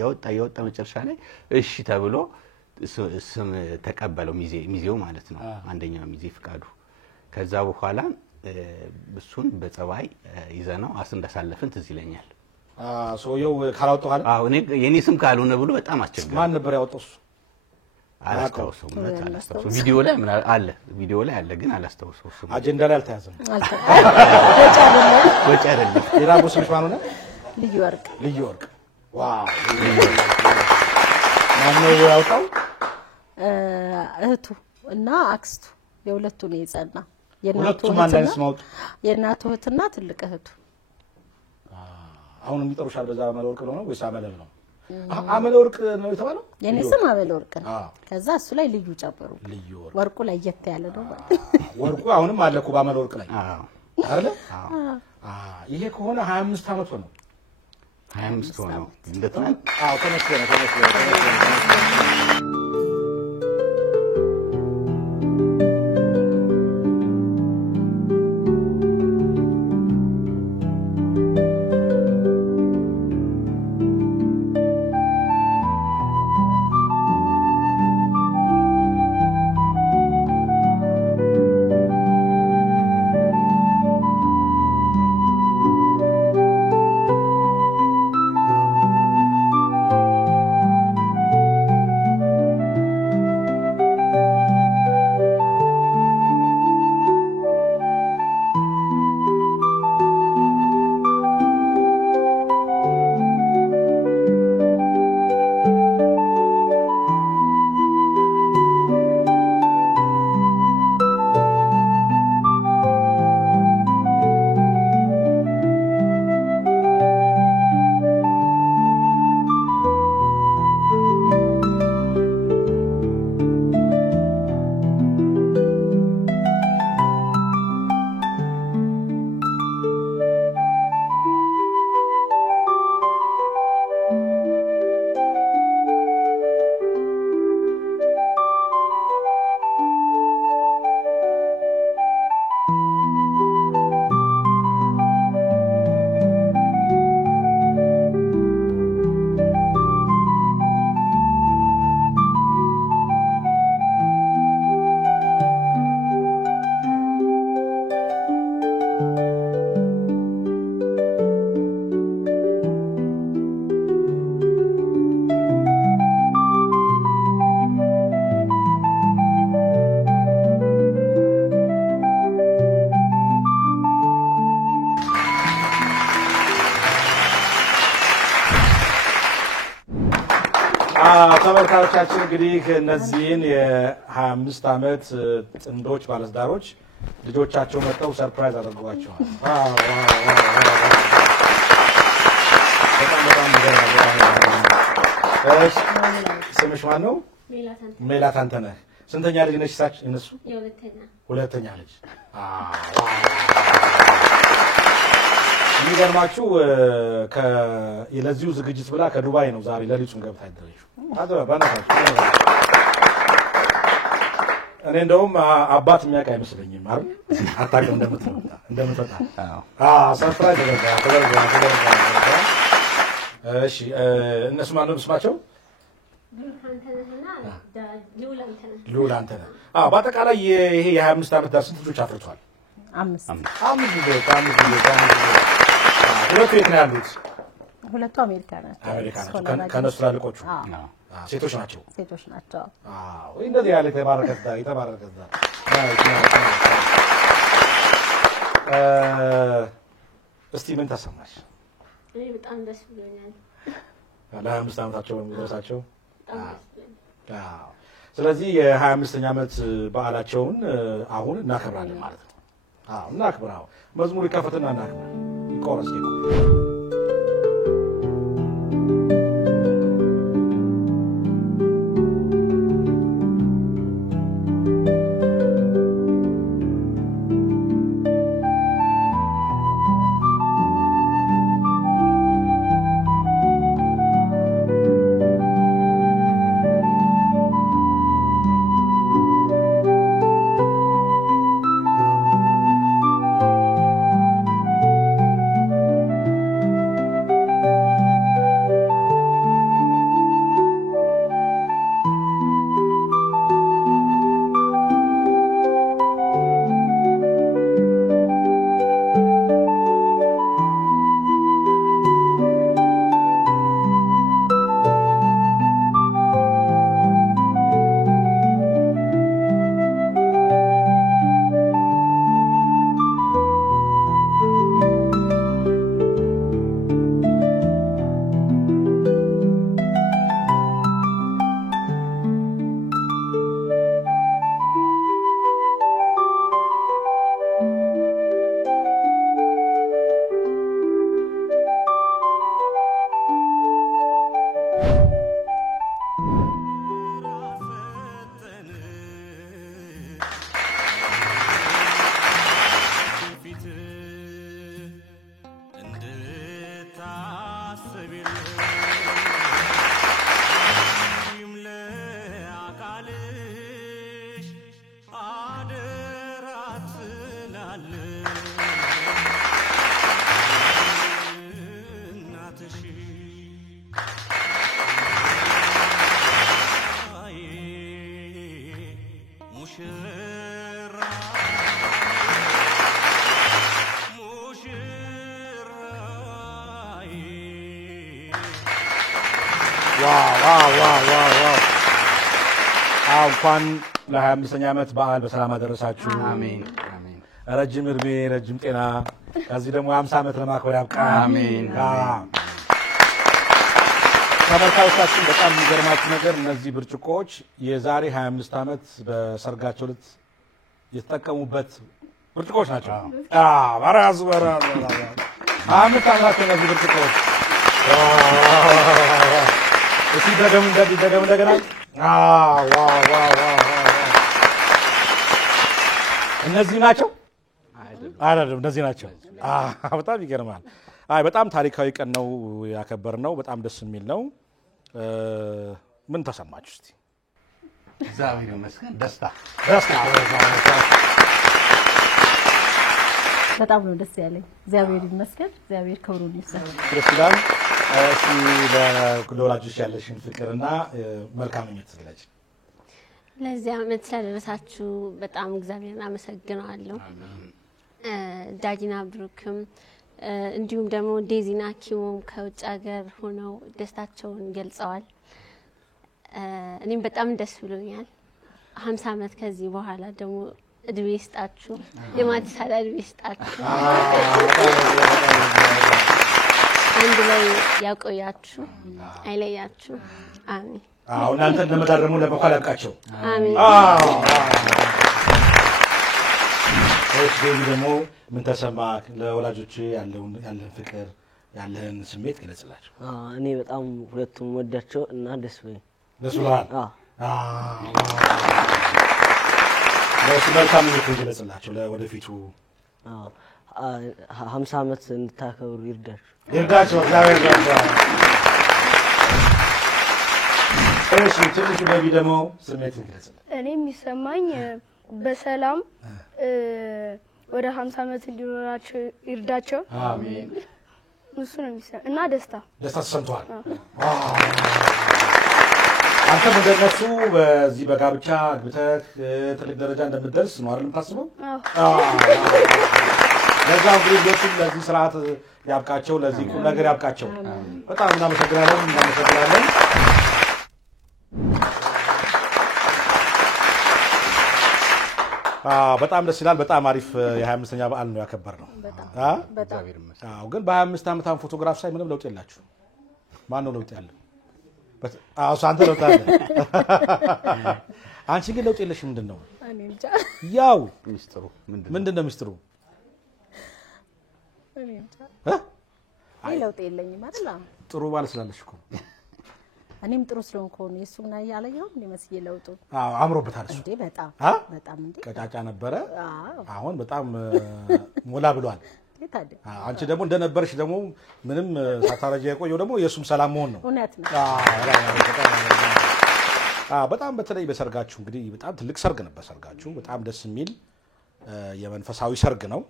ያወጣ መጨረሻ ላይ እሺ ተብሎ ስም ተቀበለው ሚዜው ማለት ነው። አንደኛው ሚዜ ፍቃዱ። ከዛ በኋላ እሱን በጸባይ ይዘነው እንዳሳለፍን ትዝ ይለኛል። ሰውየው ካላወጣው አለ። አዎ እኔ የኔ ስም ካልሆነ ብሎ በጣም አስቸጋሪ። ማን ነበር ያወጣው? አላስታውሰውም። ቪዲዮ ላይ ምን አለ? ቪዲዮ ላይ አለ ግን አላስታውሰውም። አጀንዳ ላይ አልተያዘም። ወጭ አይደለም። የዳቦ ስምሽ ማን ሆነ? ልዩ ወርቅ። ዋው! ማን ነው ያወጣው? እህቱ እና አክስቱ የሁለቱ ነው የጸና። ሁለቱም አንድ አይነት ስም አወጡ። የእናቱ እህትና ትልቅ እህቱ። አሁን የሚጠሩሻል በዛ አመለወርቅ ነው ወይስ አመለብ ነው? አመለወርቅ ነው የተባለው? የኔ ስም አመለወርቅ ነው። ከዛ እሱ ላይ ልዩ ጨምሩ። ወርቁ ላይ የት ያለ ነው። ወርቁ አሁንም አለ እኮ በአመለወርቅ ላይ አይደል? ይሄ ከሆነ 25 አመት ሆነው 25 ሆነው እንደተናገ ተመስገን ተመልካቾቻችን እንግዲህ እነዚህን የ25 ዓመት ጥንዶች ባለትዳሮች ልጆቻቸው መጥተው ሰርፕራይዝ አድርገዋቸዋል። በጣም እሺ ስምሽ ማን ነው? ሜላት አንተነህ። ስንተኛ ልጅ ነሽ እነሱ? ሁለተኛ ልጅ። የሚገርማችሁ ለዚሁ ዝግጅት ብላ ከዱባይ ነው ዛሬ ለሊቱን ገብታ ያደረችው። እኔ እንደውም አባት የሚያውቅ አይመስለኝም አይደል? አታውቅም እንደምትመጣ ሰርፕራይዝ ተደርጋ። እሺ እነሱ ማን ነው ስማቸው? ልዑል አንተነህ። በአጠቃላይ ይሄ የ25 ዓመት ዳር ስንት ልጆች አፍርቷል? 5 ልጆች። ሁለቱ የት ነው ያሉት? ሁለቱ አሜሪካ ናቸው። ከነሱ ትላልቆቹ ሴቶች ናቸው። እንደዚህ ያለ የተባረከ እስቲ ምን ተሰማሽ? በጣም ደስ ብሎኛል። ለ25 ዓመታቸው ደረሳቸው። ስለዚህ የ25ኛ ዓመት በዓላቸውን አሁን እናከብራለን ማለት ነው። እናክብር። መዝሙር ይከፈትና እናክብር። ይቆረስ እንኳን ለ25ኛ ዓመት በዓል በሰላም አደረሳችሁ። አሜን። ረጅም እድሜ ረጅም ጤና ከዚህ ደግሞ 50 ዓመት ለማክበር ያብቃን። አሜን። ተመልካቾቻችን በጣም የሚገርማችሁ ነገር እነዚህ ብርጭቆዎች የዛሬ 25 ዓመት በሰርጋቸው ዕለት የተጠቀሙበት ብርጭቆዎች ናቸው። በራሱ 25 ዓመታቸው እነዚህ ብርጭቆዎች። እስቲ ደገም እንደገና እነዚህ ናቸው አይደለም? እነዚህ ናቸው። በጣም ይገርማል። በጣም ታሪካዊ ቀን ነው ያከበርነው። በጣም ደስ የሚል ነው። ምን ተሰማችሁ እስቲ? እግዚአብሔር ይመስገን። ደስታ በጣም ነው ደስ ያለኝ። እግዚአብሔር ይመስገን። እግዚአብሔር ክብሩን ይስጥ። ደስ ይላል። እስቲ ለወላጆች ያለሽን ፍቅርና መልካም ምኞት ግለጪ። ለዚህ ዓመት ስለደረሳችሁ በጣም እግዚአብሔርን አመሰግናለሁ። ዳጊና ብሩክም እንዲሁም ደግሞ ዴዚና ኪሞም ከውጭ ሀገር ሆነው ደስታቸውን ገልጸዋል። እኔም በጣም ደስ ብሎኛል። 50 ዓመት ከዚህ በኋላ ደግሞ እድሜ ይስጣችሁ፣ የማትሳዳ እድሜ ይስጣችሁ፣ አንድ ላይ ያቆያችሁ፣ አይለያችሁ። አሜን። አዎ እናንተ ለመዳር ደግሞ ለበኋላ ያብቃቸው። አሜን። እሺ ደግሞ ምን ተሰማህ? ለወላጆች ያለን ፍቅር ያለን ስሜት ገለጽላቸው። እኔ በጣም ሁለቱም ወዳቸው እና ደስ ብሎኝ ደስ ብሎሃል? ለእሱ መልካም ምኞት ገለጽላቸው ለወደፊቱ 50 ዓመት እንድታከብሩ ይርዳችሁ። እግዚአብሔር ይርዳቸው። እሺ ትንሹ ነቢ ደግሞ ስሜት ገለጽላቸው። እኔ የሚሰማኝ በሰላም ወደ 50 ዓመት እንዲኖራቸው ይርዳቸው። አሜን። እሱ ነው የሚሰማኝ እና ደስታ ተሰምቷል። አንተም እንደነሱ በዚህ በጋብቻ አግብተህ ትልቅ ደረጃ እንደምትደርስ ነው አይደል የምታስበው? ለዛ እንግዲህ ሁለቱም ለዚህ ስርዓት ያብቃቸው፣ ለዚህ ቁም ነገር ያብቃቸው። በጣም እናመሰግናለን። በጣም ደስ ይላል። በጣም አሪፍ የ25ኛ በዓል ነው ያከበርነው። አዎ ግን በ25 ዓመት ፎቶግራፍ ሳይ ምንም ለውጥ የላችሁ። ማን ነው ለውጥ ያለው? አንተ ለውጥ አለ። አንቺ ግን ለውጥ የለሽ። ምንድነው? እኔ እንጃ። ያው ሚስጥሩ ምንድነው? ሚስጥሩ እኔ እንጃ። ለውጥ የለኝም አይደል? ጥሩ ባል ስላለሽ እኮ እኔም ጥሩ ስለሆንኩ ነው የሱና ያለየው እንደመስዬ ለውጡ። አምሮበታል እሱ እንዴ በጣም እንዴ ቀጫጫ ነበረ። አሁን በጣም ሞላ ብሏል። አንቺ ደግሞ እንደነበርሽ ደግሞ ምንም ሳታረጂ የቆየው ደግሞ የሱም ሰላም መሆን ነው። እውነት ነው። በጣም በተለይ በሰርጋችሁ እንግዲህ በጣም ትልቅ ሰርግ ነበር ሰርጋችሁ። በጣም ደስ የሚል የመንፈሳዊ ሰርግ ነው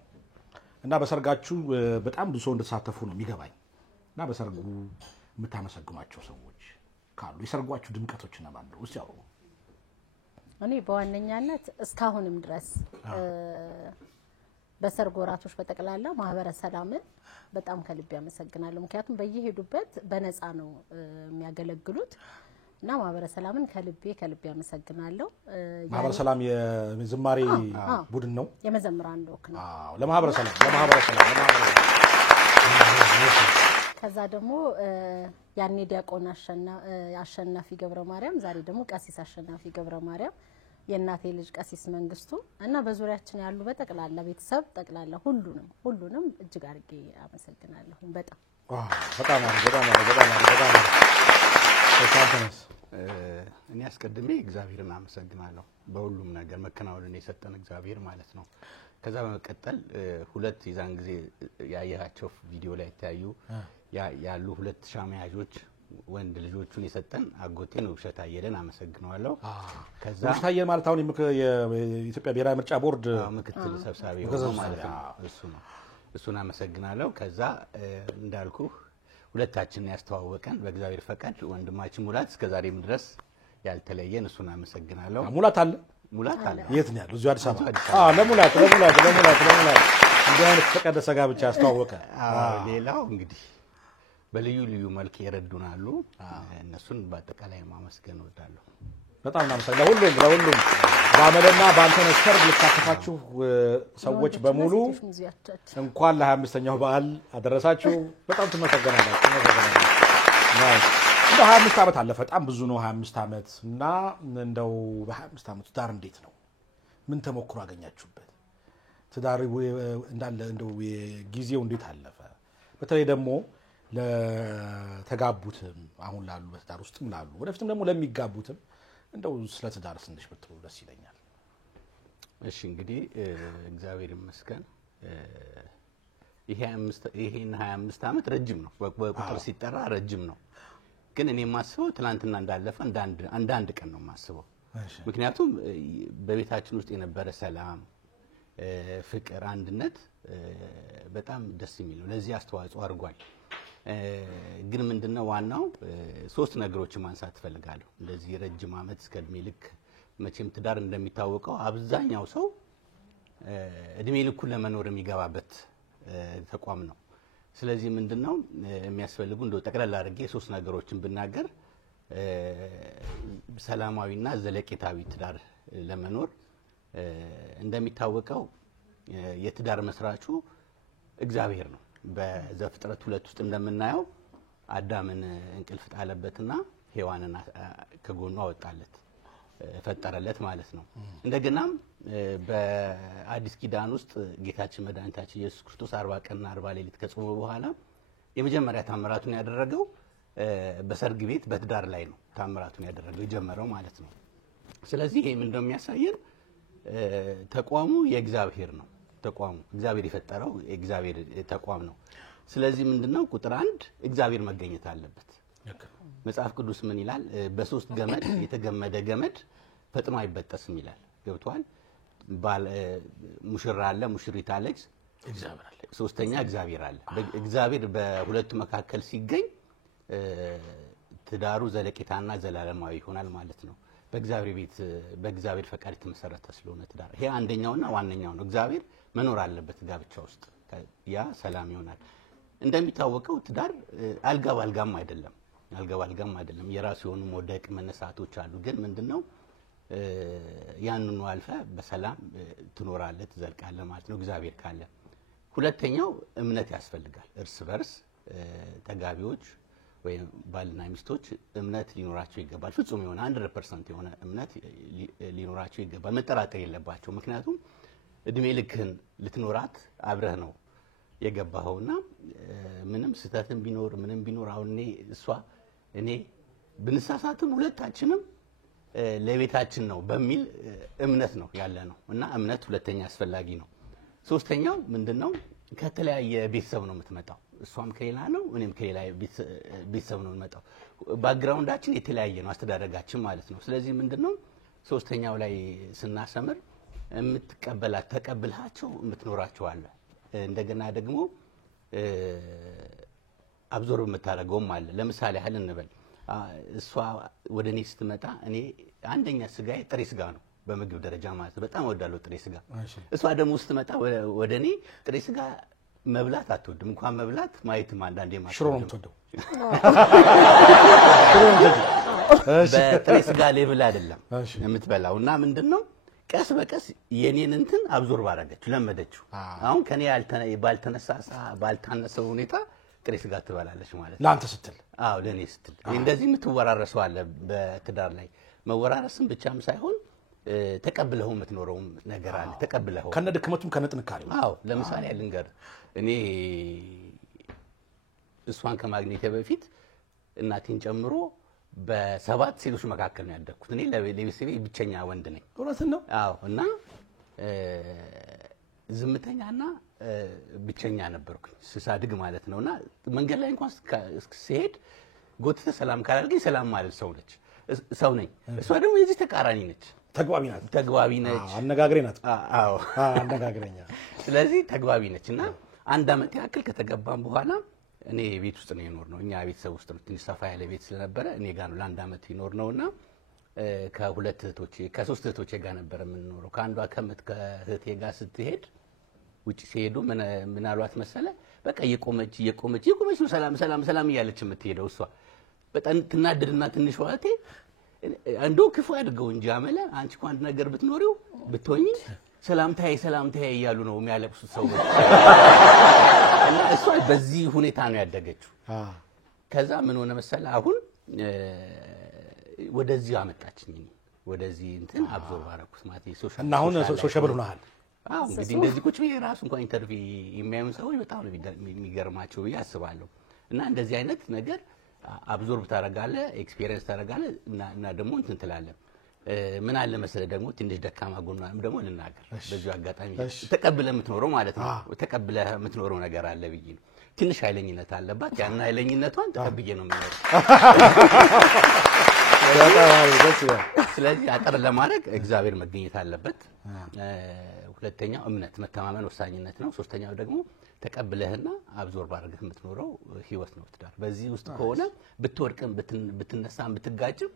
እና በሰርጋችሁ በጣም ብዙ ሰው እንደተሳተፉ ነው የሚገባኝ እና በሰርጉ የምታመሰግኗቸው ሰዎች ካሉ የሰርጓችሁ ድምቀቶች እና ማን ነው? ያው እኔ በዋነኛነት እስካሁንም ድረስ በሰርግ ወራቶች በጠቅላላ ማህበረ ሰላምን በጣም ከልብ ያመሰግናለሁ። ምክንያቱም በየሄዱበት በነፃ ነው የሚያገለግሉት እና ማህበረ ሰላምን ከልብ ያመሰግናለሁ። ማህበረ ሰላም የዝማሬ ቡድን ነው፣ የመዘምራን ዶክ ነው። ለማህበረ ሰላም ከዛ ደግሞ ያኔ ዲያቆን አሸናፊ ገብረ ማርያም፣ ዛሬ ደግሞ ቀሲስ አሸናፊ ገብረ ማርያም፣ የእናቴ ልጅ ቀሲስ መንግስቱ እና በዙሪያችን ያሉ በጠቅላላ ቤተሰብ ጠቅላላ ሁሉንም እጅግ አድርጌ አመሰግናለሁ። በጣም እኔ አስቀድሜ እግዚአብሔርን አመሰግናለሁ በሁሉም ነገር መከናወንን የሰጠን እግዚአብሔር ማለት ነው። ከዛ በመቀጠል ሁለት የዛን ጊዜ ያያቸው ቪዲዮ ላይ ታዩ ያሉ ሁለት ሻማያጆች ወንድ ልጆቹን የሰጠን አጎቴ ነው ውብሸት አየለን አመሰግናለሁ። ከዛ ውብሸት አየለ ማለት አሁን የኢትዮጵያ ብሔራዊ ምርጫ ቦርድ ምክትል ሰብሳቢ ማለት ነው። እሱን አመሰግናለሁ። ከዛ እንዳልኩ ሁለታችንን ያስተዋወቀን በእግዚአብሔር ፈቃድ ወንድማችን ሙላት እስከዛሬም ድረስ ያልተለየን እሱን አመሰግናለሁ። ሙላት አለ የት ነው ያለው? እዚሁ አዲስ አበባ። ለሙላት እንዲህ አይነት ተቀደሰ ጋብቻ ያስተዋወቀ። ሌላው እንግዲህ በልዩ ልዩ መልክ የረዱናሉ። እነሱን በአጠቃላይ ማመስገን እወዳለሁ። በጣም እናመሰግናለን። ለሁሉም በአመለና በአንተነህ ሰርግ ለተሳተፋችሁ ሰዎች በሙሉ እንኳን ለ25ኛው በዓል አደረሳችሁ። በጣም ትመሰገናላችሁ። እንደው 25 ዓመት አለፈ። በጣም ብዙ ነው 25 ዓመት እና እንደው በ25 ዓመት ትዳር እንዴት ነው? ምን ተሞክሮ አገኛችሁበት? ትዳር እንዳለ እንደው ጊዜው እንዴት አለፈ? በተለይ ደግሞ ለተጋቡትም አሁን ላሉ በትዳር ውስጥም ላሉ ወደፊትም ደግሞ ለሚጋቡትም እንደው ስለ ትዳር ትንሽ ብትሉ ደስ ይለኛል። እሺ እንግዲህ እግዚአብሔር ይመስገን ይሄን 25 ዓመት ረጅም ነው። በቁጥር ሲጠራ ረጅም ነው። ግን እኔ ማስበው ትላንትና እንዳለፈ አንድ ቀን ነው ማስበው። ምክንያቱም በቤታችን ውስጥ የነበረ ሰላም፣ ፍቅር፣ አንድነት በጣም ደስ የሚል ነው። ለዚህ አስተዋጽኦ አድርጓል። ግን ምንድነው ዋናው ሶስት ነገሮችን ማንሳት ፈልጋለሁ። እንደዚህ ረጅም ዓመት እስከ እድሜ ልክ መቼም ትዳር እንደሚታወቀው አብዛኛው ሰው እድሜ ልኩን ለመኖር የሚገባበት ተቋም ነው። ስለዚህ ምንድነው የሚያስፈልጉ እንደው ጠቅላላ አድርጌ ሶስት ነገሮችን ብናገር ሰላማዊና ዘለቄታዊ ትዳር ለመኖር እንደሚታወቀው የትዳር መስራቹ እግዚአብሔር ነው። በዘፍጥረት 2 ውስጥ እንደምናየው አዳምን እንቅልፍ ጣለበትና ሔዋንን ከጎኑ አወጣለት ፈጠረለት ማለት ነው። እንደገናም በአዲስ ኪዳን ውስጥ ጌታችን መድኃኒታችን ኢየሱስ ክርስቶስ 40 ቀንና 40 ሌሊት ከጾመ በኋላ የመጀመሪያ ታምራቱን ያደረገው በሰርግ ቤት በትዳር ላይ ነው ታምራቱን ያደረገው የጀመረው ማለት ነው። ስለዚህ ይሄ ምንድነው የሚያሳየን? ተቋሙ የእግዚአብሔር ነው። ተቋሙ እግዚአብሔር የፈጠረው የእግዚአብሔር ተቋም ነው። ስለዚህ ምንድነው ቁጥር 1 እግዚአብሔር መገኘት አለበት። መጽሐፍ ቅዱስ ምን ይላል? በሶስት ገመድ የተገመደ ገመድ ፈጥኖ አይበጠስም ይላል። ገብቷል? ሙሽራ አለ፣ ሙሽሪት አለች፣ እግዚአብሔር አለ፣ ሶስተኛ እግዚአብሔር አለ። እግዚአብሔር በሁለቱ መካከል ሲገኝ ትዳሩ ዘለቄታና ዘላለማዊ ይሆናል ማለት ነው። በእግዚአብሔር ቤት በእግዚአብሔር ፈቃድ የተመሰረተ ስለሆነ ትዳር ይሄ አንደኛውና ዋነኛው ነው። እግዚአብሔር መኖር አለበት ጋብቻ ውስጥ፣ ያ ሰላም ይሆናል። እንደሚታወቀው ትዳር አልጋ ባልጋም አይደለም። የራሱ የሆኑ መውደቅ መነሳቶች አሉ። ግን ምንድነው ያንኑ አልፈ በሰላም ትኖራለህ ትዘልቃለህ ማለት ነው እግዚአብሔር ካለ። ሁለተኛው እምነት ያስፈልጋል። እርስ በርስ ተጋቢዎች ወይም ባልና ሚስቶች እምነት ሊኖራቸው ይገባል። ፍጹም የሆነ 100% የሆነ እምነት ሊኖራቸው ይገባል። መጠራጠር የለባቸው። ምክንያቱም እድሜ ልክህን ልትኖራት አብረህ ነው የገባኸውና ምንም ስተትም ቢኖር ምንም ቢኖር አሁን እኔ ብንሳሳትም ሁለታችንም ለቤታችን ነው በሚል እምነት ነው ያለ ነው እና እምነት ሁለተኛ አስፈላጊ ነው። ሶስተኛው ምንድነው? ከተለያየ ቤተሰብ ነው የምትመጣው። እሷም ከሌላ ነው እኔም ከሌላ ቤተሰብ ነው የምመጣው። ባክግራውንዳችን የተለያየ ነው፣ አስተዳደጋችን ማለት ነው። ስለዚህ ምንድነው ሶስተኛው ላይ ስናሰምር የምትቀበላት ተቀብልሃቸው የምትኖራቸው አለ። እንደገና ደግሞ አብዞር የምታደርገውም አለ። ለምሳሌ ያህል እንበል እሷ ወደኔ ስትመጣ እኔ አንደኛ ስጋዬ ጥሬ ስጋ ነው በምግብ ደረጃ ማለት ነው። በጣም እወዳለሁ ጥሬ ስጋ። እሷ ደግሞ ስትመጣ ወደኔ ጥሬ ስጋ መብላት አትወድም። እንኳን መብላት ማየትም አንዳንዴ ማለት ሽሮ ነው የምትወደው። በጥሬ ስጋ ሌብል አይደለም የምትበላው እና ምንድነው ቀስ በቀስ የኔን እንትን አብዞር ባረገችው ለመደችው። አሁን ከኔ ባልተነሳው ሁኔታ ጥሬ ስጋ ትበላለች ማለት ነው። ለአንተ ስትል? አዎ ለኔ ስትል። እንደዚህ የምትወራረሰው አለ በትዳር ላይ። መወራረስም ብቻም ሳይሆን ተቀብለኸው የምትኖረው ነገር አለ። ተቀብለኸው ከነ ድክመቱም ከነ ጥንካሬው። አዎ ለምሳሌ ልንገር፣ እኔ እሷን ከማግኘቴ በፊት እናቴን ጨምሮ በ7 ሴቶች መካከል ነው ያደግኩት። እኔ ለቤተሰቤ ብቸኛ ወንድ ነኝ። እውነትን ነው? አዎ። እና ዝምተኛና ብቸኛ ነበርኩኝ ስሳድግ ማለት ነውና መንገድ ላይ እንኳን ስሄድ ጎትተ ሰላም ካላልከኝ ሰላም ማለት ሰው ነኝ። እሷ ደግሞ የዚህ ተቃራኒ ነች። ተግባቢ ነች። አነጋግሬ ናት። አዎ አነጋግረኛ። ስለዚህ ተግባቢ ነች እና አንድ አመት ያክል ከተገባን በኋላ እኔ ቤት ውስጥ ነው የኖርነው። እኛ ቤተሰብ ውስጥ ነው፣ ትንሽ ሰፋ ያለ ቤት ስለነበረ እኔ ጋር ነው ለአንድ አመት ይኖርነውና ከሶስት እህቶቼ ጋር ነበር የምንኖረው። ከአንዷ ከእህቴ ጋር ስትሄድ ውጪ ሲሄዱ ምን አሏት መሰለ? በቃ እየቆመች ነው ሰላም እያለች የምትሄደው። እሷ በጣም ትናደድና ትንሽ ዋቴ እንደው ክፉ ያድርገው እንጂ አመለ አንቺ እኮ አንድ ነገር ብትኖሪው ብትሆኚ ሰላምታዬ እያሉ ነው የሚያለቅሱት ሰዎች። እና እሷ በዚህ ሁኔታ ነው ያደገችው። ከዛ ምን ሆነ መሰለ አሁን ወደዚህ አመጣችኝ። ወደዚህ እንትን አብዞር ባረኩት ማለት ሶሻል እና አሁን ሶሻል ሆነሃል። አዎ እንግዲህ እንደዚህ ቁጭ ብዬ ራሱ እንኳን ኢንተርቪው የሚያዩን ሰዎች በጣም ነው የሚገርማቸው ብዬ አስባለሁ። እና እንደዚህ አይነት ነገር አብዞርብ ታደርጋለህ፣ ኤክስፒሪየንስ ታደርጋለህ እና ደግሞ እንትን ትላለህ። ምን አለ መሰለህ ደግሞ ትንሽ ደካማ ጎኗንም ደግሞ ልናገር በዚህ አጋጣሚ። ተቀብለህ የምትኖረው ማለት ነው ተቀብለህ የምትኖረው ነገር አለ ብዬ ነው። ትንሽ ኃይለኝነት አለባት። ያን ኃይለኝነቷን ተቀብዬ ነው የምኖረው። ስለዚህ አጠር ለማድረግ እግዚአብሔር መገኘት አለበት። ሁለተኛው እምነት መተማመን ወሳኝነት ነው። ሶስተኛው ደግሞ ተቀብለህና አብዞርብ አድርገህ የምትኖረው ህይወት ነው ትዳር። በዚህ ውስጥ ከሆነ ብትወድቅም ብትነሳም ብትጋጭም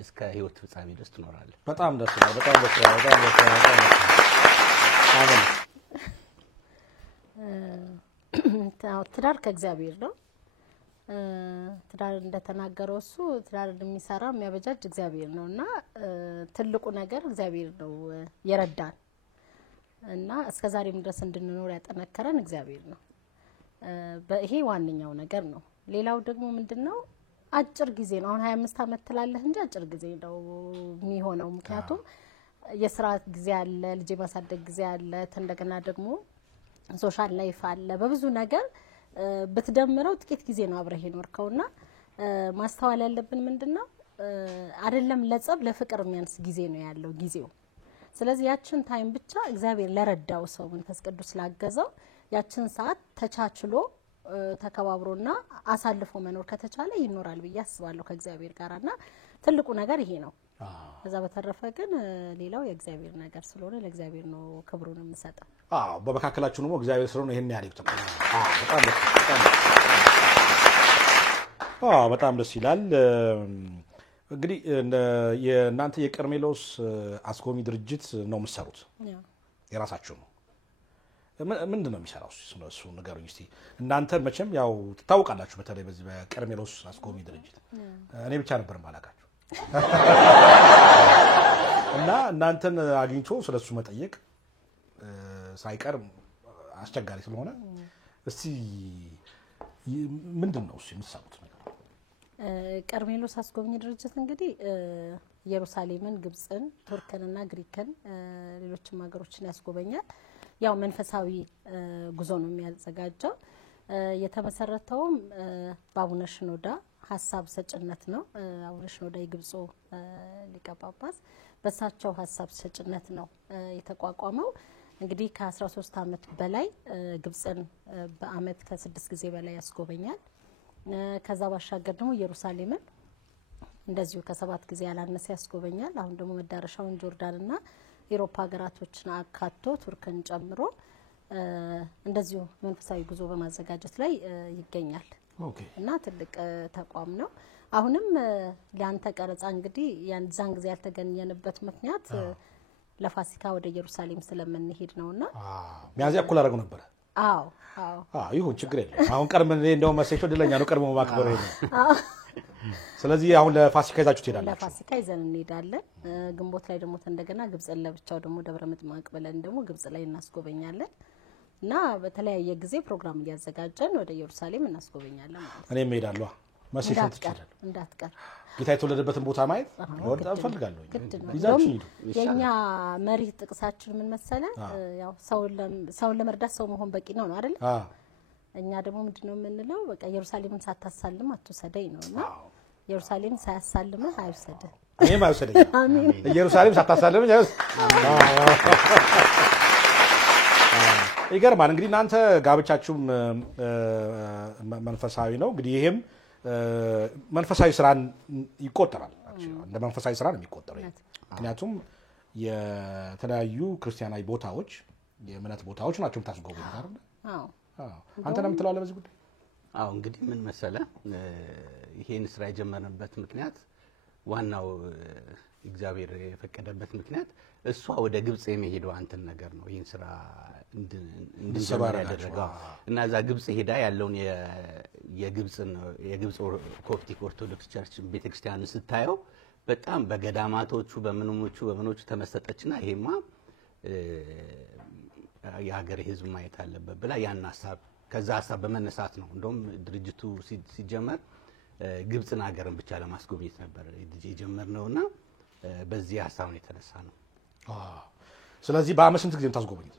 እስከ ህይወት ፍጻሜ ድረስ ትኖራለህ። በጣም ደስ ይላል። ትዳር ከእግዚአብሔር ነው። ትዳር እንደተናገረው እሱ ትዳር የሚሰራ የሚያበጃጅ እግዚአብሔር ነውና ትልቁ ነገር እግዚአብሔር ነው የረዳን እና እስከዛሬም ድረስ እንድንኖር ያጠነከረን እግዚአብሔር ነው። ይሄ ዋንኛው ነገር ነው። ሌላው ደግሞ ምንድነው አጭር ጊዜ ነው። አሁን 25 ዓመት ትላለህ እንጂ አጭር ጊዜ ነው የሚሆነው። ምክንያቱም የስራ ጊዜ አለ፣ ልጅ ማሳደግ ጊዜ አለ፣ እንደገና ደግሞ ሶሻል ላይፍ አለ። በብዙ ነገር በተደምረው ጥቂት ጊዜ ነው አብረህ የኖርከውና ማስተዋል ያለብን ምንድነው አይደለም ለጸብ ለፍቅር የሚያንስ ጊዜ ነው ያለው ጊዜው። ስለዚህ ያችን ታይም ብቻ እግዚአብሔር ለረዳው ሰው መንፈስ ቅዱስ ላገዘው ያችን ሰዓት ተቻችሎ ተከባብሮና አሳልፎ መኖር ከተቻለ ይኖራል ብዬ አስባለሁ ከእግዚአብሔር ጋርና ትልቁ ነገር ይሄ ነው። ከዛ በተረፈ ግን ሌላው የእግዚአብሔር ነገር ስለሆነ ለእግዚአብሔር ነው ክብሩን የምሰጠው። በመካከላችሁ ነው እግዚአብሔር ስለሆነ ይሄን ያህል ይጥም። በጣም ደስ ይላል። እንግዲህ የእናንተ የቀርሜሎስ አስጎብኚ ድርጅት ነው የምትሰሩት? የራሳችሁ ነው? ምንድን ነው የሚሰራው? እሱ ንገሩኝ እስቲ። እናንተ መቼም ያው ትታወቃላችሁ፣ በተለይ በዚህ በቀርሜሎስ አስጎብኚ ድርጅት እኔ ብቻ ነበር ማላውቃችሁ እና እናንተን አግኝቶ ስለሱ መጠየቅ ሳይቀር አስቸጋሪ ስለሆነ እስቲ ምንድን ነው እሱ የምትሰሩት ነገር? ቀርሜሎስ አስጎብኚ ድርጅት እንግዲህ ኢየሩሳሌምን፣ ግብጽን፣ ቱርክንና ግሪክን ሌሎችም ሀገሮችን ያስጎበኛል። ያው መንፈሳዊ ጉዞ ነው የሚያዘጋጀው። የተመሰረተውም በአቡነ ሽኖዳ ሀሳብ ሰጭነት ነው። አቡነ ሽኖዳ የግብጽ ሊቀ ጳጳስ በሳቸው ሀሳብ ሰጭነት ነው የተቋቋመው። እንግዲህ ከ13 ዓመት በላይ ግብጽን በአመት ከ6 ጊዜ በላይ ያስጎበኛል። ከዛ ባሻገር ደግሞ ኢየሩሳሌምን እንደዚሁ ከ7 ጊዜ ያላነሰ ያስጎበኛል። አሁን ደግሞ መዳረሻውን ጆርዳንና የአውሮፓ ሀገራቶችን አካቶ ቱርክን ጨምሮ እንደዚሁ መንፈሳዊ ጉዞ በማዘጋጀት ላይ ይገኛል። እና ትልቅ ተቋም ነው። አሁንም ለአንተ ቀረጻ እንግዲህ ያንዛን ጊዜ ያልተገኘንበት ምክንያት ለፋሲካ ወደ ኢየሩሳሌም ስለምንሄድ ነውና ሚያዚያ እኮ አደረገው ነበር። ይሁን ችግር የለም። አሁን ቀርመን እንደው መሰይቶ ድለኛ ነው ቀርሞ ማክበር ነው። ስለዚህ አሁን ለፋሲካ ይዛችሁ ትሄዳላችሁ? ለፋሲካ ይዘን እንሄዳለን። ግንቦት ላይ ደግሞ እንደገና ግብጽን ለብቻው ደግሞ ደብረ ምጥማቅ ብለን ደግሞ ግብጽ ላይ እናስጎበኛለን እና በተለያየ ጊዜ ፕሮግራም እያዘጋጀን ወደ ኢየሩሳሌም እናስጎበኛለን ማለት ነው። እኔም እሄዳለሁ። መሰይቶ ትችላል እንዳትቀር ጌታ የተወለደበትን ቦታ ማየት ወጣ ፈልጋለሁ። ይዛችሁ የኛ መሪ ጥቅሳችን ምን መሰለ? ያው ሰውን ለመርዳት ሰው መሆን በቂ ነው አይደል? እኛ ደግሞ ምንድነው የምንለው? በቃ ኢየሩሳሌምን ሳታሳልም አትውሰደኝ ነውና ኢየሩሳሌም ሳያሳልምህ አይውሰድህ። እኔም አይውሰደኝ። አሜን። ኢየሩሳሌም ሳታሳልምህ ይገርማል። እንግዲህ እናንተ ጋብቻችሁም መንፈሳዊ ነው። እንግዲህ ይሄም መንፈሳዊ ስራን ይቆጠራል። እንደ መንፈሳዊ ስራ ነው የሚቆጠረው። ምክንያቱም የተለያዩ ክርስቲያናዊ ቦታዎች የእምነት ቦታዎች ናቸው የምታስጎበኙት አይደል? አንተ ነው የምትለው በዚህ ጉዳይ? እንግዲህ ምን መሰለ ይሄን ስራ የጀመርንበት ምክንያት ዋናው እግዚአብሔር የፈቀደበት ምክንያት እሷ ወደ ግብጽ የሚሄደው አንተን ነገር ነው ይሄን ስራ እንድንሰራ ያደረገው እና እዛ ግብጽ ሄዳ ያለውን የግብጽ ኮፕቲክ ኦርቶዶክስ ቸርች ቤተክርስቲያን ስታየው በጣም በገዳማቶቹ በምኖቹ ተመሰጠችና ይሄማ የሀገር ህዝብ ማየት አለበት ብላ ያን ሐሳብ ከዛ ሐሳብ በመነሳት ነው እንደውም ድርጅቱ ሲጀመር ግብጽን ሀገርን ብቻ ለማስጎብኘት ነበር የጀመርነውና በዚህ ሐሳብ ነው የተነሳ ነው። ስለዚህ በአመት ስንት ጊዜ ታስጎበኙት?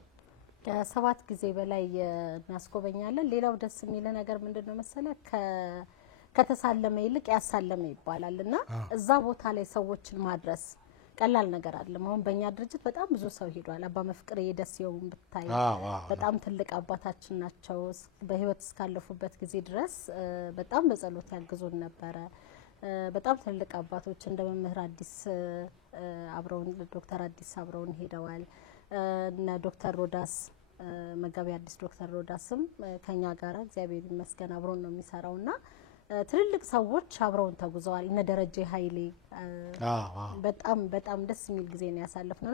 ከ7 ጊዜ በላይ እናስጎበኛለን። ሌላው ደስ የሚል ነገር ምንድነው መሰለ? ከተሳለመ ይልቅ ያሳለመ ይባላልና እዛ ቦታ ላይ ሰዎችን ማድረስ ቀላል ነገር አይደለም። አሁን በእኛ ድርጅት በጣም ብዙ ሰው ሄዷል። አባ መፍቅሬ ደስየውን ብታይ በጣም ትልቅ አባታችን ናቸው። በህይወት እስካለፉበት ጊዜ ድረስ በጣም በጸሎት ያግዙን ነበረ። በጣም ትልቅ አባቶች እንደ መምህር አዲስ አብረውን ዶክተር አዲስ አብረውን ሄደዋል። እና ዶክተር ሮዳስ መጋቢ አዲስ ዶክተር ሮዳስም ከኛ ጋር እግዚአብሔር ይመስገን አብረውን ነው የሚሰራውና ትልልቅ ሰዎች አብረውን ተጉዘዋል። እነ ደረጀ ኃይሌ በጣም ደስ የሚል ጊዜ ነው ያሳለፍነው።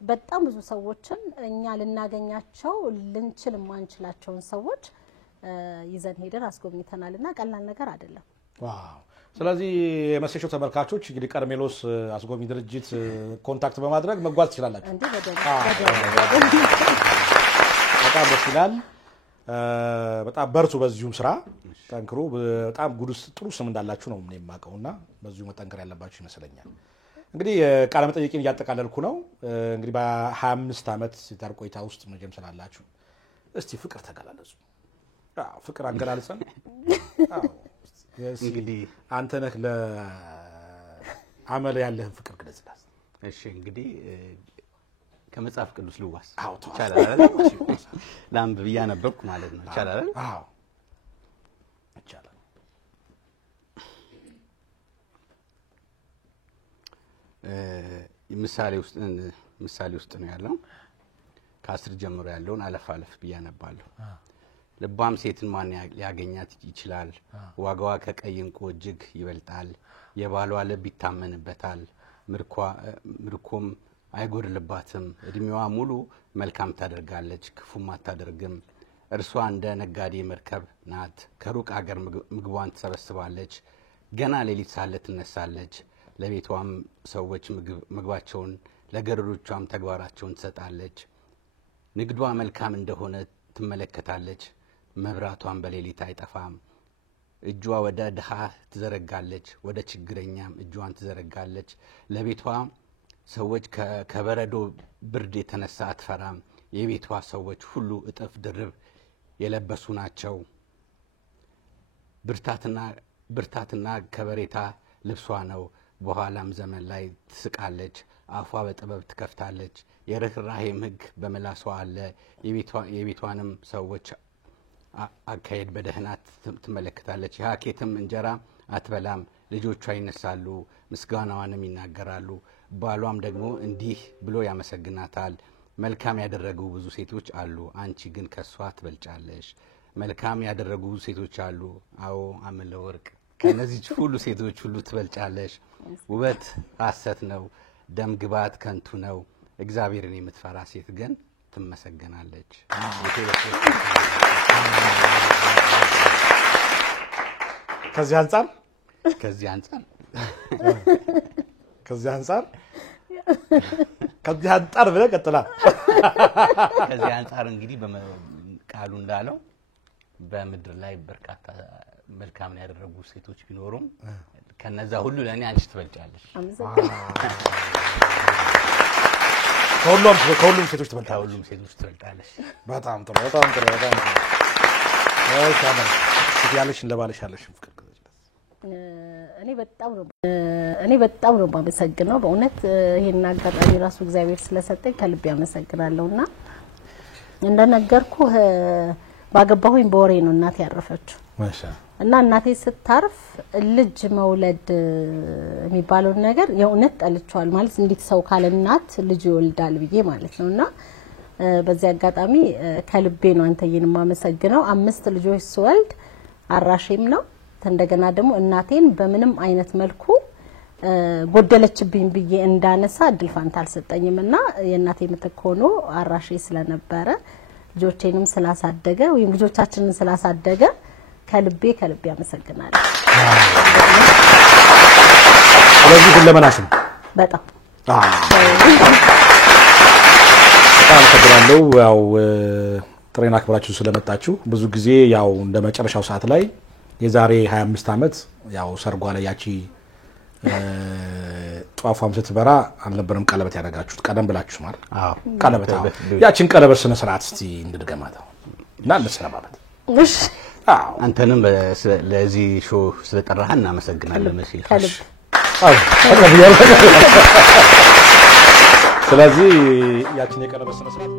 በጣም ብዙ ሰዎችን እኛ ልናገኛቸው ልንችል ማንችላቸውን ሰዎች ይዘን ሄደን አስጎብኝተናልና ቀላል ነገር አይደለም። ስለዚህ የመሰሾ ተመልካቾች እንግዲህ ቀርሜሎስ አስጎብኚ ድርጅት ኮንታክት በማድረግ መጓዝ ትችላላችሁ። እንዴ በጣም ደስ ይላል። በጣም በርቱ በዚሁም ስራ ጠንክሩ በጣም ጥሩ ስም እንዳላችሁ ነው እኔ የማውቀውና በዚሁ መጠንከር ያለባችሁ ይመስለኛል እንግዲህ ቃለ መጠይቄን እያጠቃለልኩ ነው እንግዲህ በ25 ዓመት የታር ቆይታ ውስጥ መጀመር ስላላችሁ እስቲ ፍቅር ተገላለጹ ፍቅር አንገላልጸን እንግዲህ አንተ ነህ ለአመል ያለህን ፍቅር ግለጽላስ እሺ እንግዲህ ከመጽሐፍ ቅዱስ ልዋስ አዎ ይቻላል አይደል ላምብ ያነበብኩ ማለት ነው ይቻላል አይደል አዎ ይቻላል ምሳሌ ውስጥ ነው ያለው ከ10 ጀምሮ ያለውን አለፍ ብያነባለሁ ልባም ሴትን ማን ሊያገኛት ይችላል ዋጋዋ ከቀይ እንቁ እጅግ ይበልጣል የባሏ ልብ ይታመንበታል ምርኮም አይጎድልባትም እድሜዋ ሙሉ መልካም ታደርጋለች ክፉም አታደርግም እርሷ እንደ ነጋዴ መርከብ ናት ከሩቅ አገር ምግቧን ተሰበስባለች ገና ሌሊት ሳለ ትነሳለች ለቤቷም ሰዎች ምግባቸውን ለገረዶቿም ተግባራቸውን ትሰጣለች ንግዷ መልካም እንደሆነ ትመለከታለች መብራቷን በሌሊት አይጠፋም እጇ ወደ ድሃ ትዘረጋለች ወደ ችግረኛም እጇን ትዘረጋለች ለቤቷ ሰዎች ከበረዶ ብርድ የተነሳ አትፈራም የቤቷ ሰዎች ሁሉ እጥፍ ድርብ የለበሱ ናቸው ብርታትና ከበሬታ ልብሷ ነው በኋላም ዘመን ላይ ትስቃለች አፏ በጥበብ ትከፍታለች የርህራሄም ሕግ በመላሷ አለ የቤቷንም ሰዎች አካሄድ በደህናት ትመለከታለች የሐኬትም እንጀራ አትበላም ልጆቿ ይነሳሉ ምስጋናዋንም ይናገራሉ ባሏም ደግሞ እንዲህ ብሎ ያመሰግናታል መልካም ያደረጉ ብዙ ሴቶች አሉ አንቺ ግን ከሷ ትበልጫለሽ መልካም ያደረጉ ሴቶች አሉ አዎ አመለ ወርቅ ከነዚህ ሁሉ ሴቶች ሁሉ ትበልጫለሽ ውበት ሐሰት ነው ደም ግባት ከንቱ ነው እግዚአብሔርን የምትፈራ ሴት ግን ትመሰገናለች ከዚህ አንፃር ብለህ ቀጥላ ከዚህ አንፃር እንግዲህ ቃሉ እንዳለው በምድር ላይ በርካታ መልካም ያደረጉ ሴቶች ቢኖሩም ከነዛ ሁሉ ለኔ አንቺ ትበልጫለሽ ከሁሉም ሴቶች ትበልጣለሽ በጣም ጥሩ ያለሽን ለባለሽ ያለሽን ፍቅር እኔ በጣም ነው ማመሰግነው በእውነት ይሄን አጋጣሚ ራሱ እግዚአብሔር ስለሰጠኝ ከልብ ያመሰግናለሁና እንደነገርኩ ባገባሁኝ በወሬ ነው እናቴ ያረፈችው እና እናቴ ስታርፍ ልጅ መውለድ የሚባለው ነገር የእውነት ጠልቻለሁ ማለት እንዴት ሰው ካለ እናት ልጅ ይወልዳል ብዬ ማለት ነውና በዚህ አጋጣሚ ከልቤ ነው አንተዬን ማመሰግነው 5 ልጆች ስወልድ አራሼም ነው እንደገና ደግሞ እናቴን በምንም አይነት መልኩ ጎደለችብኝ ብዬ እንዳነሳ እድል ፋንታ አልሰጠኝምና የእናቴ ምትክ ሆኖ አራሼ ስለነበረ ልጆቼንም ስላሳደገ ወይም ልጆቻችንን ስላሳደገ ከልቤ ያመሰግናለሁ ስለዚህ ሁለመናሽም በጣም ተግራለው ያው ጥሬና አክብራችሁ ስለመጣችሁ ብዙ ጊዜ ያው እንደ መጨረሻው ሰዓት ላይ የዛሬ 25 ዓመት ያው ሰርጓ ላይ ያቺ ጧፏም ስትበራ አልነበረም ቀለበት ያደረጋችሁት ቀደም ብላችሁ ማለት አዎ ቀለበት ያቺን ቀለበት ስነ ስርዓት እስቲ እንድገማታው እና ለሰላማት እሺ አንተንም ለዚህ ሾው ስለጠራህ እናመሰግናለን መሲ ስለዚህ ያቺን የቀለበት ስነ ስርዓት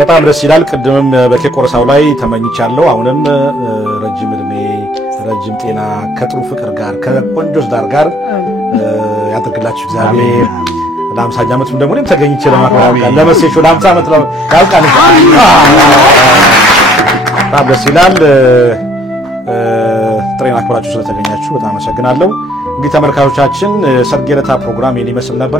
በጣም ደስ ይላል ቅድምም በኬክ ቆርሳው ላይ ተመኝቻለሁ አሁንም ረጅም እድሜ ረጅም ጤና ከጥሩ ፍቅር ጋር ከቆንጆ ዳር ጋር ያድርግላችሁ እግዚአብሔር። ለ50 ዓመቱም ደግሞ እኔም ተገኝቼ ለማክበር ለመሴሾ ለ50 ዓመት ያልቃል። በጣም ደስ ይላል። ጥሬን አክብራችሁ ስለተገኛችሁ በጣም አመሰግናለሁ። እንግዲህ ተመልካቾቻችን ሰርግ የለታ ፕሮግራም ይመስል ነበር።